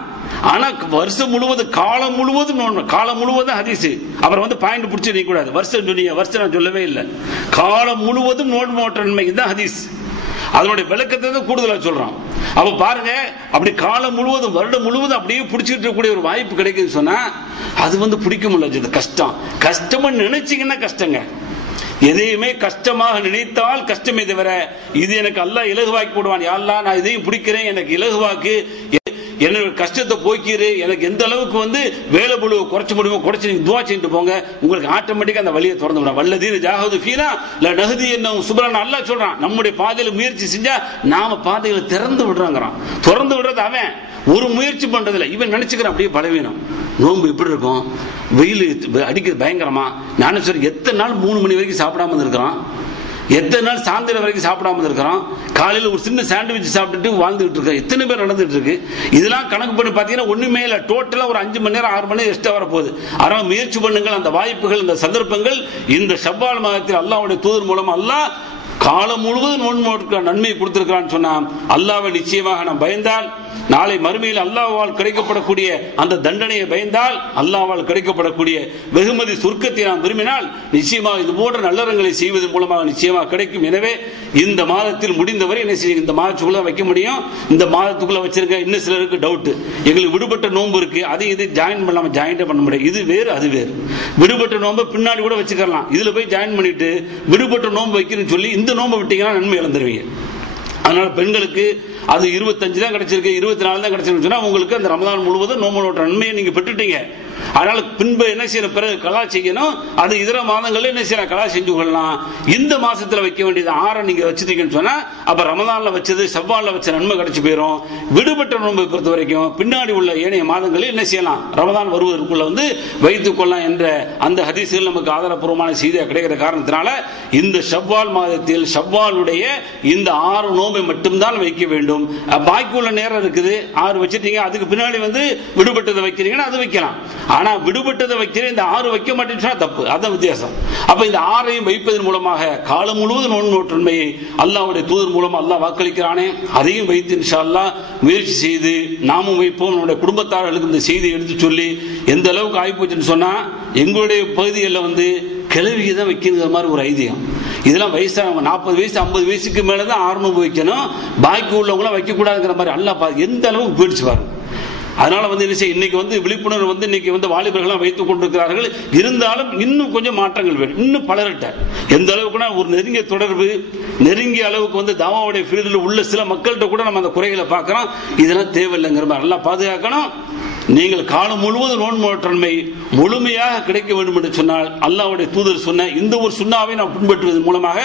ஆனா வருஷம் முழுவதும் காலம் முழுவதும் நோன்பு, காலம் முழுவதும் ஹதீஸ். அப்புறம் பாயிண்ட் பிடிச்சி நீக்க கூடாது, வருஷம் நான் சொல்லவே இல்லை, காலம் முழுவதும் நோன்பு நோட்ட நன்மை இதுதான் ஹதீஸ். அதனுடைய விளக்கத்தை தான் கூடுதலா சொல்றான். அப்ப பாருங்க, அப்படி காலம் முழுவதும் வருடம் முழுவதும் அப்படியே பிடிச்சிட்டு இருக்கக்கூடிய ஒரு வாய்ப்பு கிடைக்குது சொன்னா அது பிடிக்க முடியல. கஷ்டம்னு நினைச்சீங்கன்னா கஷ்டங்க. எதையுமே கஷ்டமாக நினைத்தால் கஷ்டமே தவிர இது எனக்கு அல்லாஹ் இலகுவாக்கி போடுவான், யா அல்லாஹ் நான் இதையும் பிடிக்கிறேன், எனக்கு இலகுவாக்கு, என்னோட கஷ்டத்தை போக்கிரு, எனக்கு எந்த அளவுக்கு வேலை புழுவை குறைச்ச முடியுமோ குறைச்சி நீங்க துவா செஞ்சுட்டு போங்க, உங்களுக்கு ஆட்டோமேட்டிக்கா அந்த வழியை திறந்து விடும். வல்லதீன ஜாஹது ஃபீனா லநஹதி என்னஹும் சுப்ரான் அல்லாஹ் சொல்றான். நம்முடைய பாதையில முயற்சி செஞ்சா நாம பாதையில திறந்து விடுறாங்கறான். திறந்து விடுறது அவன், ஒரு முயற்சி பண்றதுல இவன் நினைச்சுக்கிறான் அப்படியே பலவீனம். நோன்பு எப்படி இருக்கும், வெயில் அடிக்கிறது பயங்கரமா, நானும் சரி எத்தனை நாள் 3 மணி வரைக்கும் சாப்பிடாம இருக்கிறான், எத்தனை நாள் சாயந்தரம் வரைக்கும் சாப்பிடாம இருக்கிறோம், காலையில் ஒரு சின்ன சாண்ட்விச் சாப்பிட்டுட்டு வாழ்ந்துட்டு இருக்க எத்தனை பேர் நடந்துட்டு இருக்கு. இதெல்லாம் கணக்கு பண்ணி பார்த்தீங்கன்னா ஒண்ணுமே இல்லை, டோட்டலா ஒரு 5 மணி நேரம் 6 மணி நேரம் எக்ஸ்ட்ரா வரப்போகுது. ஆனால் முயற்சி பண்ணுங்கள், அந்த வாய்ப்புகள் இந்த சந்தர்ப்பங்கள் இந்த ஷவ்வால் மாதத்தில் அல்லாஹ்வுடைய தூதர் மூலம் அல்லாஹ் காலம் முழுவதும் நோன்பு நன்மை கொடுத்திருக்கிறான்னு சொன்னா அல்லாஹ்வை நிச்சயமாக நாம் பயந்தால் நாளை மறுமையில் அல்லாஹ்வால் கிடைக்கப்படக்கூடிய அந்த தண்டனையை பயந்தால் அல்லாஹ்வால் கிடைக்கப்படக்கூடிய வெகுமதி சொர்க்கத்தை நாம் விரும்பினால் நிச்சயமாக இது போன்ற நல்லறங்களை செய்வதன் மூலமாக நிச்சயமாக கிடைக்கும். எனவே இந்த மாதத்தில் முடிந்தவரை என்ன செய்ய, இந்த மாதத்துக்குள்ள வைக்க முடியும். இந்த மாதத்துக்குள்ள வச்சிருக்க. இன்னும் சிலருக்கு டவுட், எங்களுக்கு விடுபட்ட நோன்பு இருக்கு, அதை இது ஜாயின் பண்ணாம ஜாயின்டே பண்ண முடியாது. இது வேறு அது வேறு. விடுபட்ட நோன்பு பின்னாடி கூட வச்சுக்கலாம். இதுல போய் ஜாயின் பண்ணிட்டு விடுபட்ட நோன்பு வைக்கணும்னு சொல்லி இந்த நோன்பு விட்டீங்கன்னா நன்மை இழந்துருவீங்க. அதனால பெண்களுக்கு அது 25 தான் கிடைச்சிருக்கு, 24 தான் கிடைச்சிருக்கு சொன்னா உங்களுக்கு அந்த ரமதான் முழுவதும் நோம்பு நன்மையை நீங்க பெற்றுட்டீங்க. அதனால பின்பு என்ன செய்யணும், பிறகு கலா செய்யணும். அது இதர மாதங்கள்ல என்ன செய்யலாம், கலா செஞ்சு கொள்ளலாம். இந்த மாசத்துல வைக்க வேண்டியது 6 நீங்க வச்சிருக்கீங்கன்னு சொன்னா அப்ப ரமதான்ல வச்சது ஷவ்வால்ல வச்ச நன்மை கிடைச்சு போயிடும். விடுபட்ட நோன்பை பொறுத்த வரைக்கும் பின்னாடி உள்ள ஏனைய மாதங்களில் என்ன செய்யலாம், ரமதான் வருவதற்குள்ள வைத்துக் கொள்ளலாம் என்ற அந்த ஹதீஸ்கள் நமக்கு ஆதாரப்பூர்வமான செய்தியாக கிடைக்கிற காரணத்தினால இந்த ஷவ்வால் மாதத்தில் ஷவ்வாலுடைய இந்த 6 நோன்பை மட்டும்தான் வைக்க வேண்டும். பாக்கி உள்ள நேரம் இருக்குது, 6 வச்சிட்டீங்க, அதுக்கு பின்னாடி விடுபட்டதை வைக்கிறீங்கன்னா அது வைக்கலாம். ஆனா விடுபட்டதை வைக்கிறேன், இந்த 6 வைக்க மாட்டேன்னு தப்பு. அதான் வித்தியாசம். அப்ப இந்த 6ஐயும் வைப்பதன் மூலமாக காலம் முழுவதும் நோன்புமையை அல்லாஹ்வுடைய தூதர் மூலம் அல்லாஹ் வாக்களிக்கிறானே, அதையும் வைத்து இன்ஷா அல்லாஹ் முயற்சி செய்து நாமும் வைப்போம். நம்முடைய குடும்பத்தார்களுக்கு இந்த செய்தியை எடுத்து சொல்லி எந்த அளவுக்கு ஆகிப்போச்சுன்னு சொன்னா, எங்களுடைய பகுதிகளில் கிளவியை தான் வைக்கிற மாதிரி ஒரு ஐதீகம். இதெல்லாம் வயசானவங்க 40 வயசு 50 வயசுக்கு மேலதான் 6 நோன்பு வைக்கணும், பாக்கி உள்ளவங்களாம் வைக்க கூடாதுங்கிற மாதிரி அல்லாஹ் எந்த அளவுக்கு போயிடுச்சு பாருங்க. அதனால இன்னைக்கு விழிப்புணர்வு இன்னைக்கு வாலிபர்கள் வைத்துக் கொண்டிருக்கிறார்கள். இருந்தாலும் இன்னும் கொஞ்சம் மாற்றங்கள் வேணும். இன்னும் பலர்கிட்ட எந்த அளவுக்குனா ஒரு நெருங்கிய தொடர்பு, நெருங்கிய அளவுக்கு தாவாவுடைய ஃபீல்டில் உள்ள சில மக்கள்கிட்ட கூட நம்ம அந்த குறைகளை பார்க்கிறோம். இதெல்லாம் தேவையில்லைங்கிற மாதிரி நல்லா பாதுகாக்கணும். நீங்கள் காலம் முழுவதும் நோன்பு முழுமையாக கிடைக்க வேண்டும் என்று சொன்னால் அல்லாஹ்வுடைய தூதர் சொன்ன இந்த ஒரு சுன்னாவை நாம் பின்பற்றுவதன் மூலமாக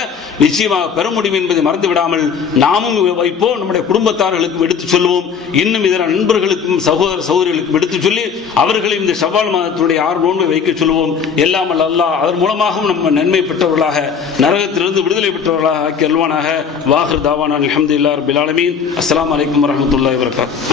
நிச்சயமாக பெற முடியும் என்பதை மறந்து விடாமல் நாமும் வைப்போம். நம்முடைய குடும்பத்தார்களுக்கும் எடுத்துச் சொல்லுவோம். இன்னும் இதர நண்பர்களுக்கும் சகோதர சகோதரிகளுக்கும் எடுத்துச் சொல்லி அவர்களையும் இந்த ஷவ்வால் மாதத்துடைய 6 நோன்பை வைக்க சொல்லுவோம். எல்லாம் அல்லாஹ் அதன் மூலமாகவும் நம்ம நன்மை பெற்றவர்களாக, நரகத்திலிருந்து விடுதலை பெற்றவர்களாக ஆக்கி அல்வானாக. வாஹிர் தாவானா அல்ஹம்துலில்லாஹி ரப்பில் ஆலமீன். அஸ்ஸலாமு அலைக்கும் வரஹ்மத்துல்லாஹி வபரகாத்துஹு.